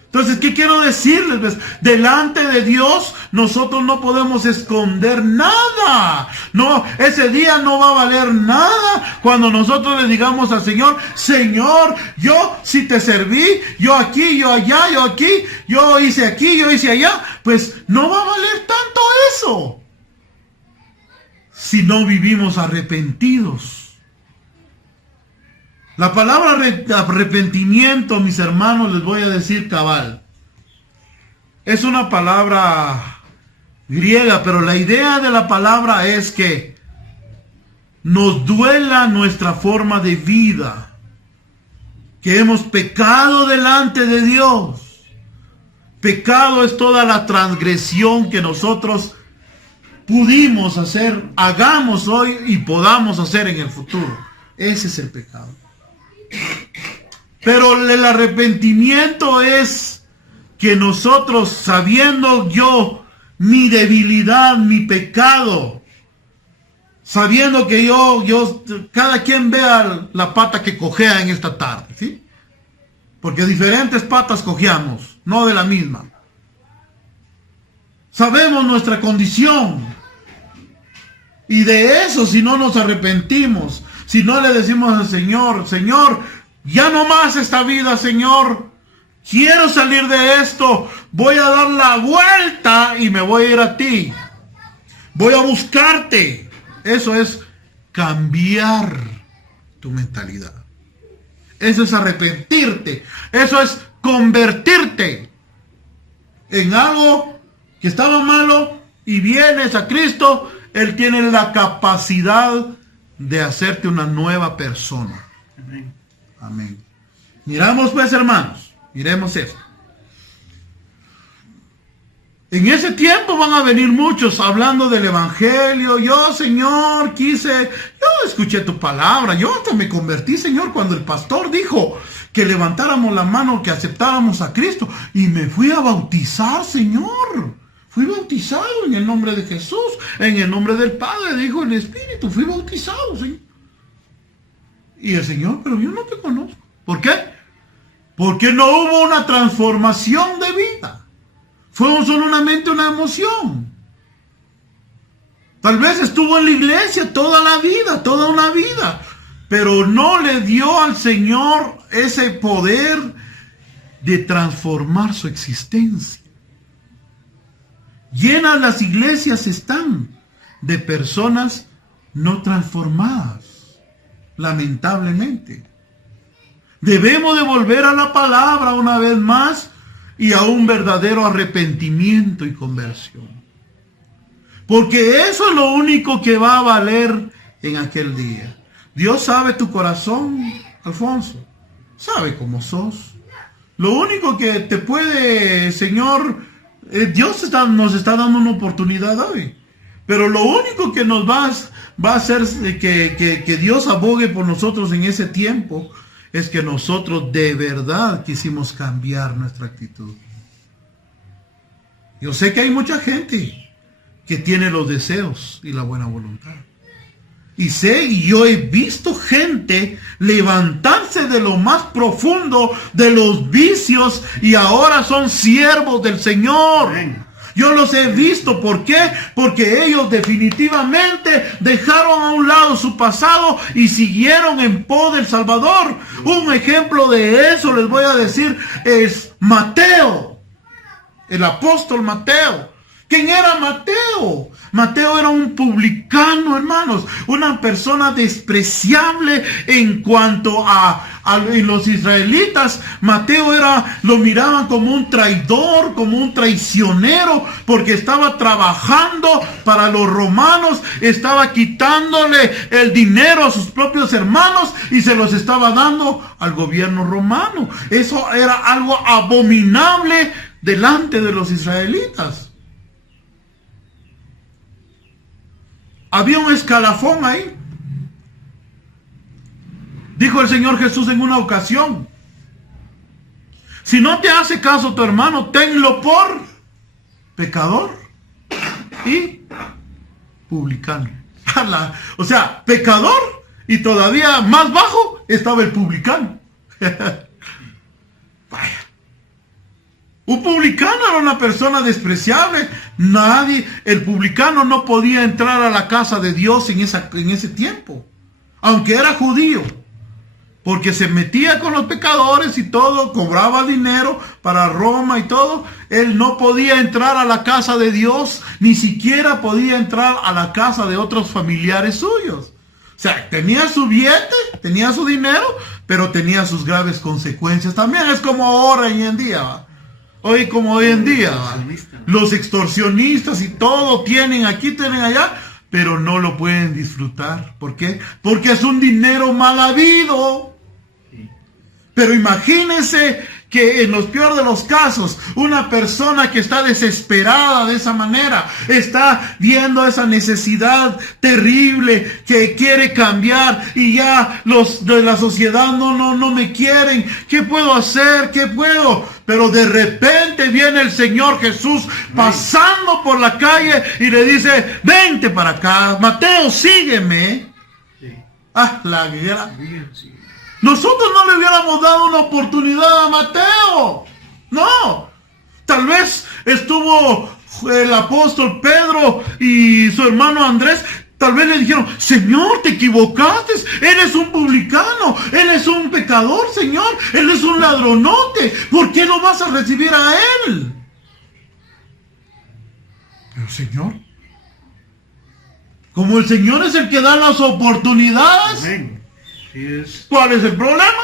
Entonces, ¿qué quiero decirles? ¿Ves? Delante de Dios, nosotros no podemos esconder nada. No, ese día no va a valer nada cuando nosotros le digamos al Señor, Señor, yo sí te serví, yo aquí, yo allá, yo aquí, yo hice aquí, yo hice allá. Pues no va a valer tanto eso si no vivimos arrepentidos. La palabra arrepentimiento, mis hermanos, les voy a decir cabal. Es una palabra griega, pero la idea de la palabra es que nos duela nuestra forma de vida. Que hemos pecado delante de Dios. Pecado es toda la transgresión que nosotros pudimos hacer, hagamos hoy y podamos hacer en el futuro. Ese es el pecado. Pero el arrepentimiento es que nosotros, sabiendo yo mi debilidad, mi pecado, sabiendo que cada quien vea la pata que cojea en esta tarde, ¿sí? Porque diferentes patas cojeamos, no de la misma. Sabemos nuestra condición. Y de eso, si no nos arrepentimos, si no le decimos al Señor, Señor, ya no más esta vida, Señor, quiero salir de esto, voy a dar la vuelta y me voy a ir a ti, voy a buscarte. Eso es cambiar tu mentalidad. Eso es arrepentirte. Eso es convertirte en algo que estaba malo y vienes a Cristo. Él tiene la capacidad de hacerte una nueva persona. Amén. Amén. Miramos pues, hermanos, miremos esto. En ese tiempo van a venir muchos hablando del evangelio. Yo, Señor, yo escuché tu palabra. Yo hasta me convertí, Señor, cuando el pastor dijo que levantáramos la mano, que aceptáramos a Cristo. Y me fui a bautizar, Señor. Fui bautizado en el nombre de Jesús, en el nombre del Padre, dijo el Espíritu. Fui bautizado, Señor. Y el Señor, pero yo no te conozco. ¿Por qué? Porque no hubo una transformación de vida. Fue solamente una emoción. Tal vez estuvo en la iglesia toda una vida, pero no le dio al Señor ese poder de transformar su existencia. Llenas las iglesias están de personas no transformadas, lamentablemente. Debemos de volver a la palabra una vez más y a un verdadero arrepentimiento y conversión. Porque eso es lo único que va a valer en aquel día. Dios sabe tu corazón, Alfonso. Sabe cómo sos. Lo único que te puede, Señor, Dios nos está dando una oportunidad hoy. Pero lo único que nos va a hacer que Dios abogue por nosotros en ese tiempo es que nosotros de verdad quisimos cambiar nuestra actitud. Yo sé que hay mucha gente que tiene los deseos y la buena voluntad. Y sé, y yo he visto gente levantarse de lo más profundo de los vicios y ahora son siervos del Señor. Amén. Yo los he visto. ¿Por qué? Porque ellos definitivamente dejaron a un lado su pasado y siguieron en pos del Salvador. Un ejemplo de eso les voy a decir es Mateo, el apóstol Mateo. ¿Quién era Mateo? Mateo era un publicano, hermanos, una persona despreciable en cuanto a los israelitas. Mateo lo miraban como un traidor, como un traicionero, porque estaba trabajando para los romanos, estaba quitándole el dinero a sus propios hermanos y se los estaba dando al gobierno romano. Eso era algo abominable delante de los israelitas. Había un escalafón ahí. Dijo el Señor Jesús en una ocasión: si no te hace caso tu hermano, tenlo por pecador y publicano. O sea, pecador, y todavía más bajo estaba el publicano. Vaya. Un publicano era una persona despreciable. El publicano no podía entrar a la casa de Dios en ese tiempo, aunque era judío, porque se metía con los pecadores y todo, cobraba dinero para Roma y todo. Él no podía entrar a la casa de Dios, ni siquiera podía entrar a la casa de otros familiares suyos. O sea, tenía su billete, tenía su dinero, pero tenía sus graves consecuencias. También es como ahora hoy en día, ¿va? Como hoy en día, los extorsionistas y todo tienen aquí, tienen allá, pero no lo pueden disfrutar. ¿Por qué? Porque es un dinero mal habido. Pero imagínense que en los peores de los casos, una persona que está desesperada de esa manera, está viendo esa necesidad terrible, que quiere cambiar y ya los de la sociedad no me quieren. ¿Qué puedo hacer? ¿Qué puedo? Pero de repente viene el Señor Jesús pasando por la calle y le dice: vente para acá, Mateo, sígueme. La guerra. Nosotros no le hubiéramos dado una oportunidad a Mateo. No. Tal vez estuvo el apóstol Pedro y su hermano Andrés. Tal vez le dijeron: Señor, te equivocaste. Él es un publicano. Él es un pecador, Señor. Él es un ladronote. ¿Por qué no vas a recibir a él? Pero, Señor, como el Señor es el que da las oportunidades, Amén. Yes. ¿Cuál es el problema?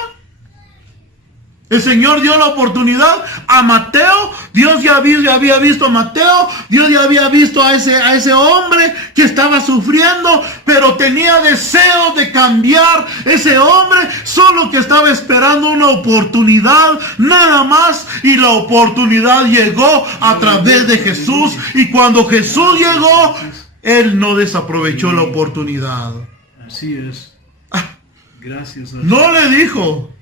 El Señor dio la oportunidad a Mateo. Dios ya había visto a Mateo. Dios ya había visto a ese hombre que estaba sufriendo, pero tenía deseo de cambiar. Ese hombre solo que estaba esperando una oportunidad, nada más. Y la oportunidad llegó a través de Jesús. Y cuando Jesús llegó, Él no desaprovechó la oportunidad. Así es. Gracias. No le dijo,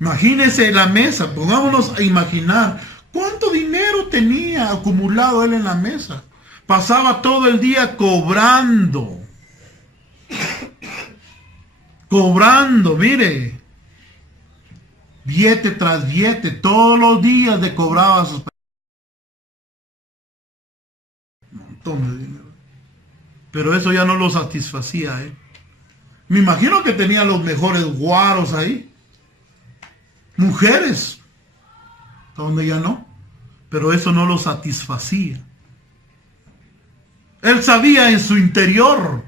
imagínese la mesa, pongámonos a imaginar cuánto dinero tenía acumulado él en la mesa. Pasaba todo el día cobrando, mire, billete tras billete, todos los días le cobraba sus un montón de dinero. Pero eso ya no lo satisfacía, Me imagino que tenía los mejores guaros ahí. Mujeres. Donde ya no. Pero eso no lo satisfacía. Él sabía en su interior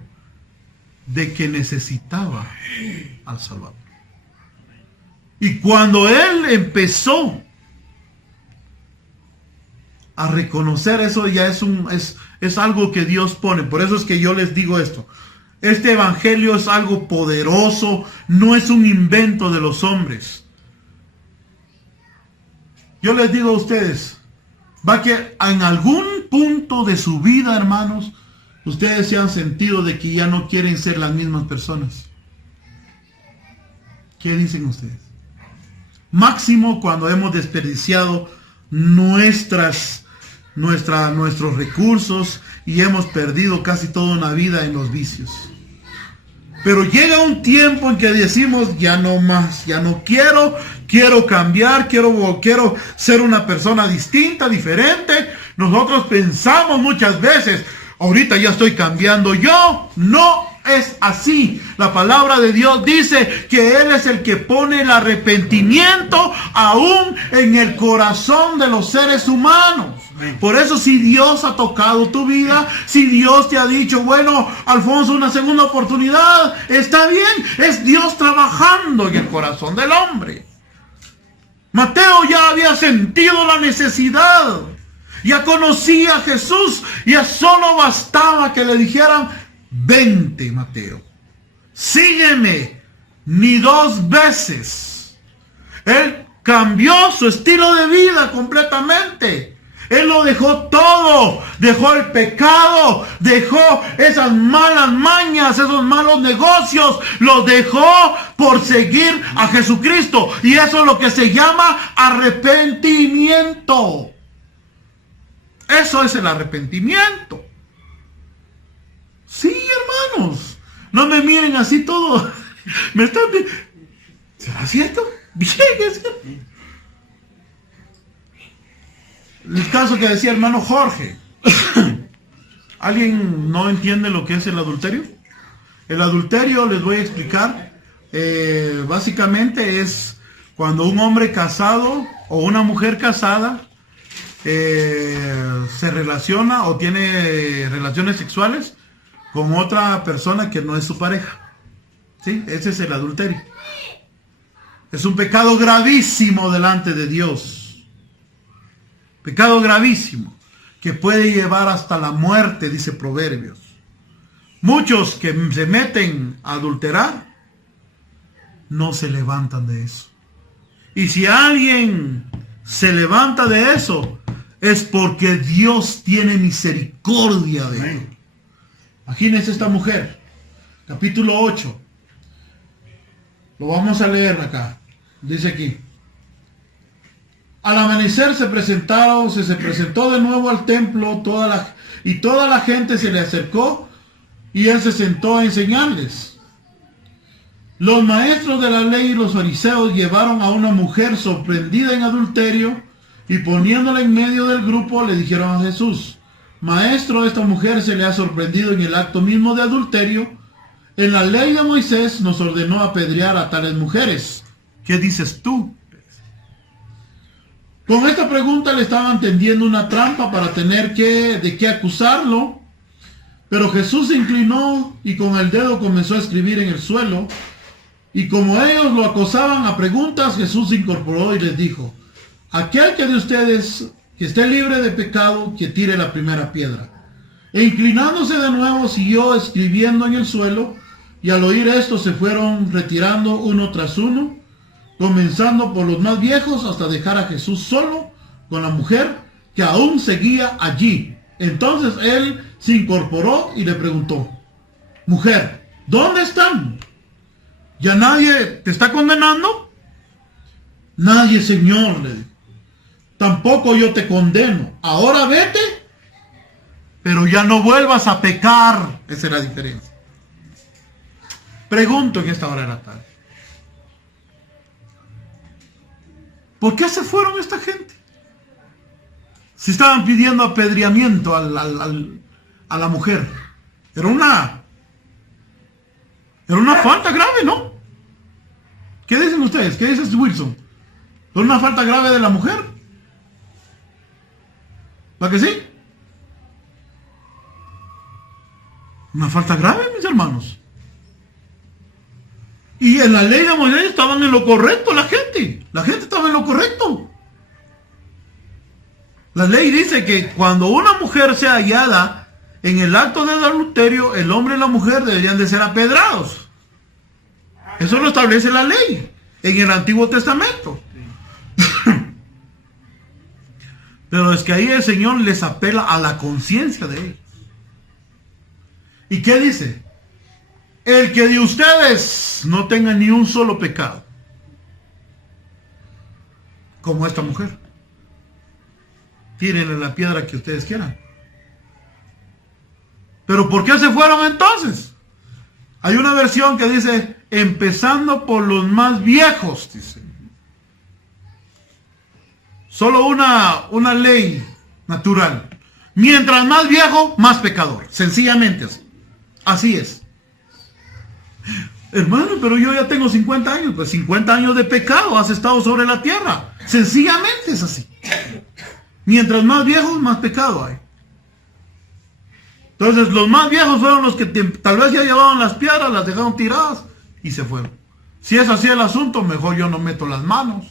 de que necesitaba al Salvador. Y cuando él empezó a reconocer eso, ya es algo que Dios pone. Por eso es que yo les digo esto. Este evangelio es algo poderoso, no es un invento de los hombres. Yo les digo a ustedes, va que en algún punto de su vida, hermanos, ustedes se han sentido de que ya no quieren ser las mismas personas. ¿Qué dicen ustedes? Máximo cuando hemos desperdiciado nuestras nuestros recursos y hemos perdido casi toda una vida en los vicios. Pero llega un tiempo en que decimos, ya no más, ya no quiero cambiar, quiero ser una persona distinta, diferente. Nosotros pensamos muchas veces, ahorita ya estoy cambiando yo. No es así. La palabra de Dios dice que Él es el que pone el arrepentimiento aún en el corazón de los seres humanos. Por eso, si Dios ha tocado tu vida, si Dios te ha dicho, bueno, Alfonso, una segunda oportunidad, está bien. Es Dios trabajando en el corazón del hombre. Mateo ya había sentido la necesidad. Ya conocía a Jesús. Ya solo bastaba que le dijeran, vente, Mateo, sígueme. Ni 2 veces. Él cambió su estilo de vida completamente. Él lo dejó todo, dejó el pecado, dejó esas malas mañas, esos malos negocios, los dejó por seguir a Jesucristo. Y eso es lo que se llama arrepentimiento. Eso es el arrepentimiento. Sí, hermanos, no me miren así todo. Me están... ¿Será cierto? Bien, es cierto. El caso que decía hermano Jorge. ¿Alguien no entiende lo que es el adulterio? El adulterio, les voy a explicar, básicamente es cuando un hombre casado o una mujer casada se relaciona o tiene relaciones sexuales con otra persona que no es su pareja. ¿Sí? Ese es el adulterio. Es un pecado gravísimo delante de Dios. Pecado gravísimo, que puede llevar hasta la muerte, dice Proverbios. Muchos que se meten a adulterar, no se levantan de eso. Y si alguien se levanta de eso, es porque Dios tiene misericordia de él. Imagínense esta mujer, capítulo 8. Lo vamos a leer acá. Dice aquí. Al amanecer se presentó de nuevo al templo, toda la gente se le acercó y él se sentó a enseñarles. Los maestros de la ley y los fariseos llevaron a una mujer sorprendida en adulterio y poniéndola en medio del grupo le dijeron a Jesús, Maestro, esta mujer se le ha sorprendido en el acto mismo de adulterio. En la ley de Moisés nos ordenó apedrear a tales mujeres. ¿Qué dices tú? Con esta pregunta le estaban tendiendo una trampa para tener de qué acusarlo. Pero Jesús se inclinó y con el dedo comenzó a escribir en el suelo. Y como ellos lo acosaban a preguntas, Jesús se incorporó y les dijo, aquel que de ustedes que esté libre de pecado, que tire la primera piedra. E inclinándose de nuevo, siguió escribiendo en el suelo. Y al oír esto se fueron retirando uno tras uno, comenzando por los más viejos hasta dejar a Jesús solo con la mujer que aún seguía allí. Entonces él se incorporó y le preguntó, mujer, ¿dónde están? ¿Ya nadie te está condenando? Nadie, Señor, le dijo. Tampoco yo te condeno. Ahora vete, pero ya no vuelvas a pecar. Esa es la diferencia. Pregunto en esta hora de la tarde, ¿por qué se fueron esta gente? Si estaban pidiendo apedreamiento a la mujer. Era una falta grave, ¿no? ¿Qué dicen ustedes? ¿Qué dices, Wilson? ¿Es una falta grave de la mujer? ¿Va que sí? Una falta grave, mis hermanos. Y en la ley de Moisés estaban en lo correcto la gente. La gente estaba en lo correcto. La ley dice que cuando una mujer sea hallada en el acto de adulterio, el hombre y la mujer deberían de ser apedrados. Eso lo establece la ley en el Antiguo Testamento. Pero es que ahí el Señor les apela a la conciencia de ellos. ¿Y qué dice? El que de ustedes no tenga ni un solo pecado, como esta mujer. tírenle la piedra que ustedes quieran. Pero ¿por qué se fueron entonces? Hay una versión que dice, empezando por los más viejos, dice. Solo una ley natural. Mientras más viejo, más pecador. Sencillamente así. Así es. Hermano, pero yo ya tengo 50 años. Pues 50 años de pecado has estado sobre la tierra. Sencillamente es así. Mientras más viejos, más pecado hay. Entonces los más viejos fueron los que tal vez ya llevaban las piedras, las dejaron tiradas y se fueron. Si es así el asunto, mejor yo no meto las manos.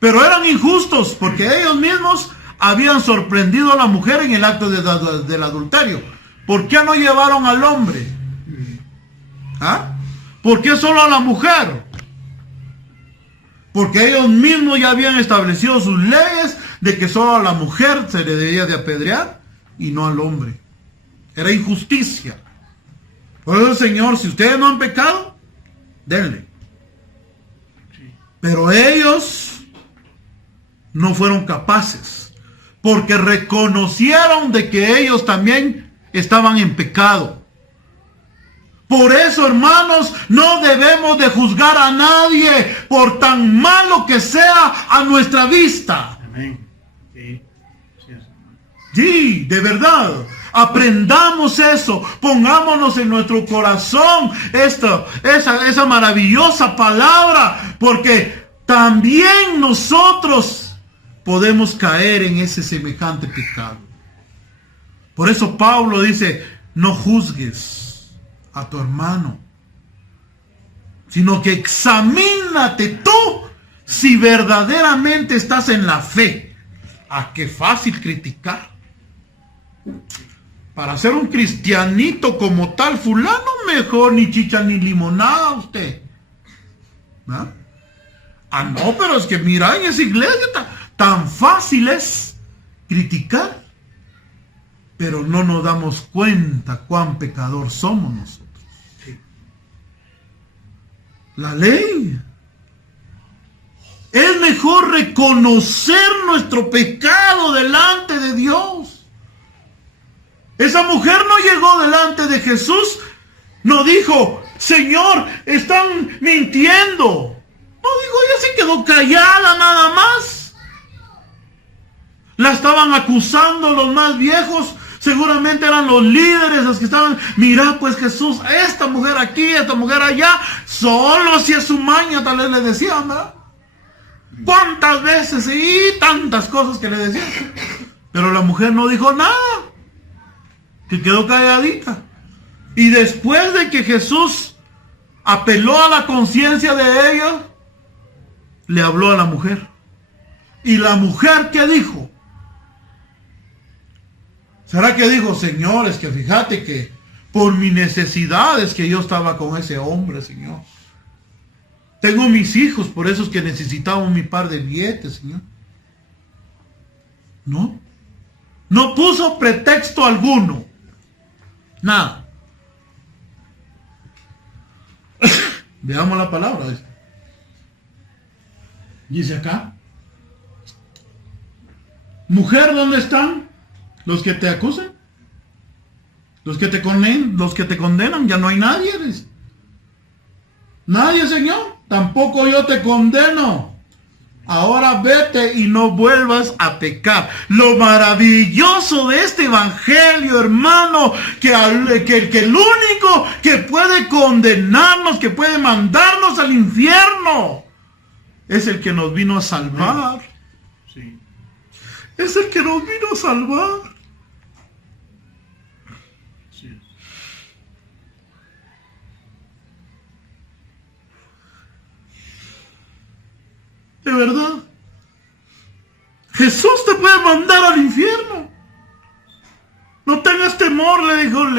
Pero eran injustos porque ellos mismos habían sorprendido a la mujer en el acto del adulterio. ¿Por qué no llevaron al hombre? ¿Ah? ¿Por qué solo a la mujer? Porque ellos mismos ya habían establecido sus leyes de que solo a la mujer se le debía de apedrear y no al hombre. Era injusticia. Por eso, Señor, si ustedes no han pecado, denle. Pero ellos no fueron capaces, porque reconocieron de que ellos también estaban en pecado. Por eso, hermanos, no debemos de juzgar a nadie por tan malo que sea a nuestra vista. Amén. Sí. Sí, Sí, de verdad. Aprendamos eso. Pongámonos en nuestro corazón esa maravillosa palabra, porque también nosotros podemos caer en ese semejante pecado. Por eso Pablo dice, no juzgues a tu hermano, sino que examínate tú si verdaderamente estás en la fe. Ah, qué fácil criticar. Para ser un cristianito como tal, fulano, mejor ni chicha ni limonada usted. ¿No? Ah, no, pero es que mira, en esa iglesia tan fácil es criticar, pero no nos damos cuenta cuán pecador somos nosotros. La ley. Es mejor reconocer nuestro pecado delante de Dios. Esa mujer no llegó delante de Jesús, no dijo, Señor, están mintiendo. No dijo, ella se quedó callada nada más. La estaban acusando los más viejos. Seguramente eran los líderes los que estaban, mira pues Jesús, esta mujer aquí, esta mujer allá, solo si es su maña, tal vez le decían, ¿verdad? ¿Cuántas veces? Y tantas cosas que le decían. Pero la mujer no dijo nada, que quedó calladita. Y después de que Jesús apeló a la conciencia de ella, le habló a la mujer. Y la mujer, ¿qué dijo? ¿Será que dijo, Señor, es que fíjate que por mi necesidad es que yo estaba con ese hombre, Señor? Tengo mis hijos, por eso es que necesitaba mi par de billetes, Señor. No. No puso pretexto alguno. Nada. Veamos la palabra. Dice acá. Mujer, ¿dónde están los que te acusan? Los que te condenan, ya no hay nadie. Dice. Nadie, Señor. Tampoco yo te condeno. Ahora vete y no vuelvas a pecar. Lo maravilloso de este evangelio, hermano, que el único que puede condenarnos, que puede mandarnos al infierno, es el que nos vino a salvar. sí. Es el que nos vino a salvar. Sí. De verdad. Jesús te puede mandar al infierno. No tengas temor, le dijo, no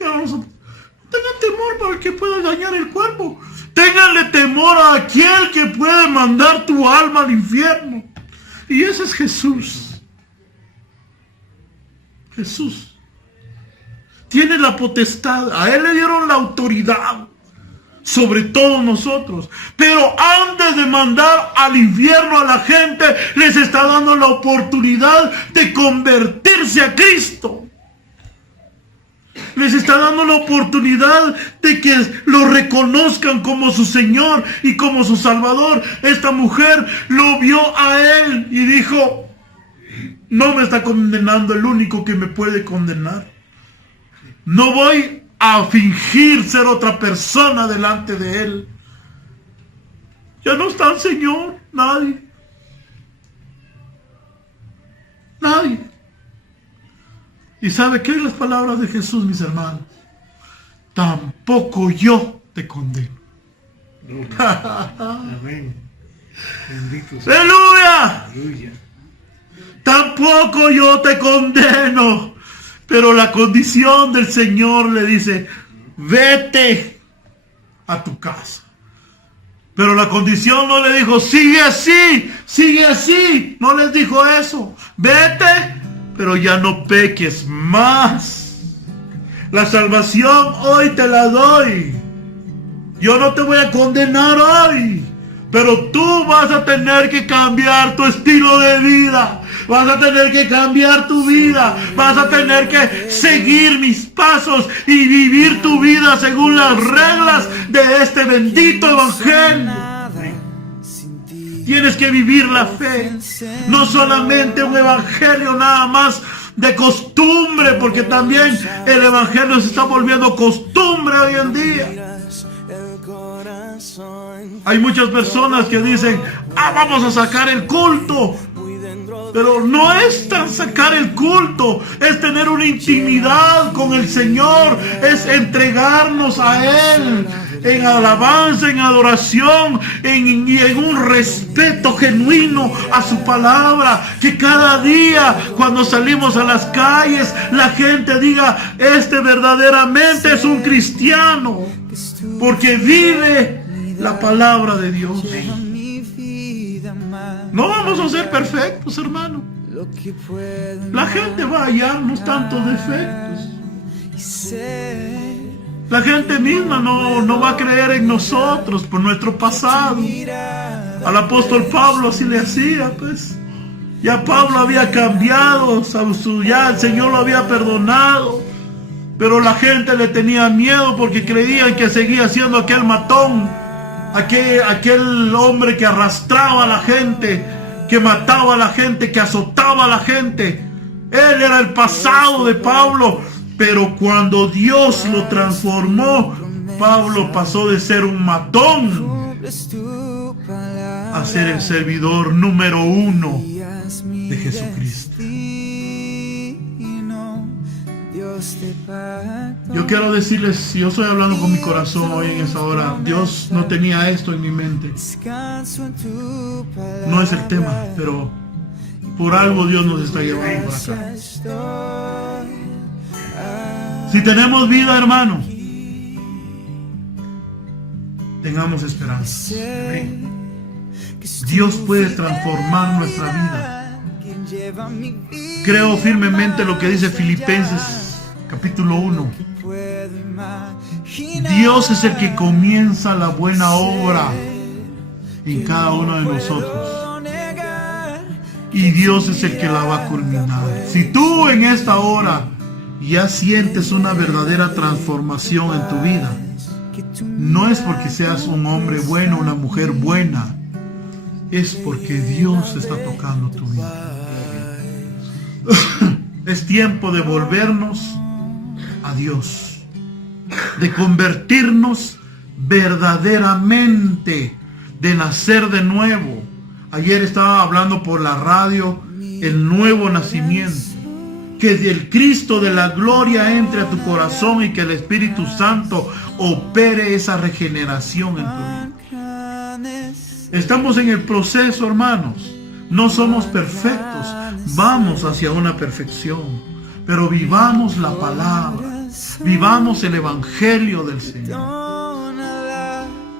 tengas temor para que pueda dañar el cuerpo. Ténganle temor a aquel que puede mandar tu alma al infierno. Y ese es Jesús. Jesús tiene la potestad. A él le dieron la autoridad sobre todos nosotros. Pero antes de mandar al infierno a la gente, les está dando la oportunidad de convertirse a Cristo. Les está dando la oportunidad de que lo reconozcan como su Señor y como su Salvador. Esta mujer lo vio a Él y dijo: no me está condenando el único que me puede condenar. No voy a fingir ser otra persona delante de Él. Ya no está el Señor, nadie. Nadie. ¿Y sabe qué? Las palabras de Jesús, mis hermanos: tampoco yo te condeno. Amén. Bendito sea. ¡Aleluya! Aleluya. Tampoco yo te condeno. Pero la condición del Señor le dice: vete a tu casa. Pero la condición no le dijo: sigue así, sigue así. No les dijo eso. Vete, pero ya no peques más. La salvación hoy te la doy. Yo no te voy a condenar hoy, pero tú vas a tener que cambiar tu estilo de vida. Vas a tener que cambiar tu vida. Vas a tener que seguir mis pasos y vivir tu vida según las reglas de este bendito evangelio. Tienes que vivir la fe. No solamente un evangelio nada más de costumbre, porque también el evangelio se está volviendo costumbre hoy en día. Hay muchas personas que dicen: vamos a sacar el culto. Pero no es tan sacar el culto, es tener una intimidad con el Señor, es entregarnos a Él en alabanza, en adoración, y en un respeto genuino a su palabra. Que cada día cuando salimos a las calles la gente diga: este verdaderamente es un cristiano, porque vive la palabra de Dios. No vamos a ser perfectos, hermano. La gente va a hallarnos tantos defectos. La gente misma no va a creer en nosotros por nuestro pasado. Al apóstol Pablo así le hacía, pues. Ya Pablo había cambiado, ya el Señor lo había perdonado. Pero la gente le tenía miedo porque creían que seguía siendo aquel matón. Aquel hombre que arrastraba a la gente, que mataba a la gente, que azotaba a la gente. Él era el pasado de Pablo. Pero cuando Dios lo transformó, Pablo pasó de ser un matón a ser el servidor número 1 de Jesucristo. Yo quiero decirles, yo estoy hablando con mi corazón hoy en esa hora. Dios no tenía esto en mi mente. No es el tema, pero por algo Dios nos está llevando por acá. Si tenemos vida, hermano, tengamos esperanza. Dios puede transformar nuestra vida. Creo firmemente lo que dice Filipenses capítulo 1. Dios es el que comienza la buena obra en cada uno de nosotros, y Dios es el que la va a culminar. Si tú en esta hora ya sientes una verdadera transformación en tu vida, no es porque seas un hombre bueno, una mujer buena, es porque Dios está tocando tu vida. Es tiempo de volvernos a Dios, de convertirnos verdaderamente, de nacer de nuevo. Ayer estaba hablando por la radio el nuevo nacimiento. Que el Cristo de la gloria entre a tu corazón y que el Espíritu Santo opere esa regeneración en tu vida. Estamos en el proceso, hermanos. No somos perfectos. Vamos hacia una perfección. Pero vivamos la palabra. Vivamos el evangelio del Señor.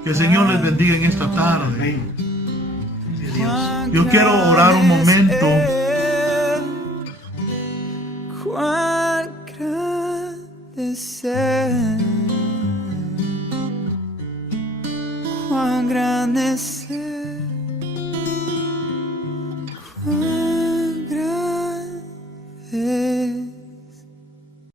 Que el Señor les bendiga en esta tarde. Yo quiero orar un momento. Cuán grande ser. fe.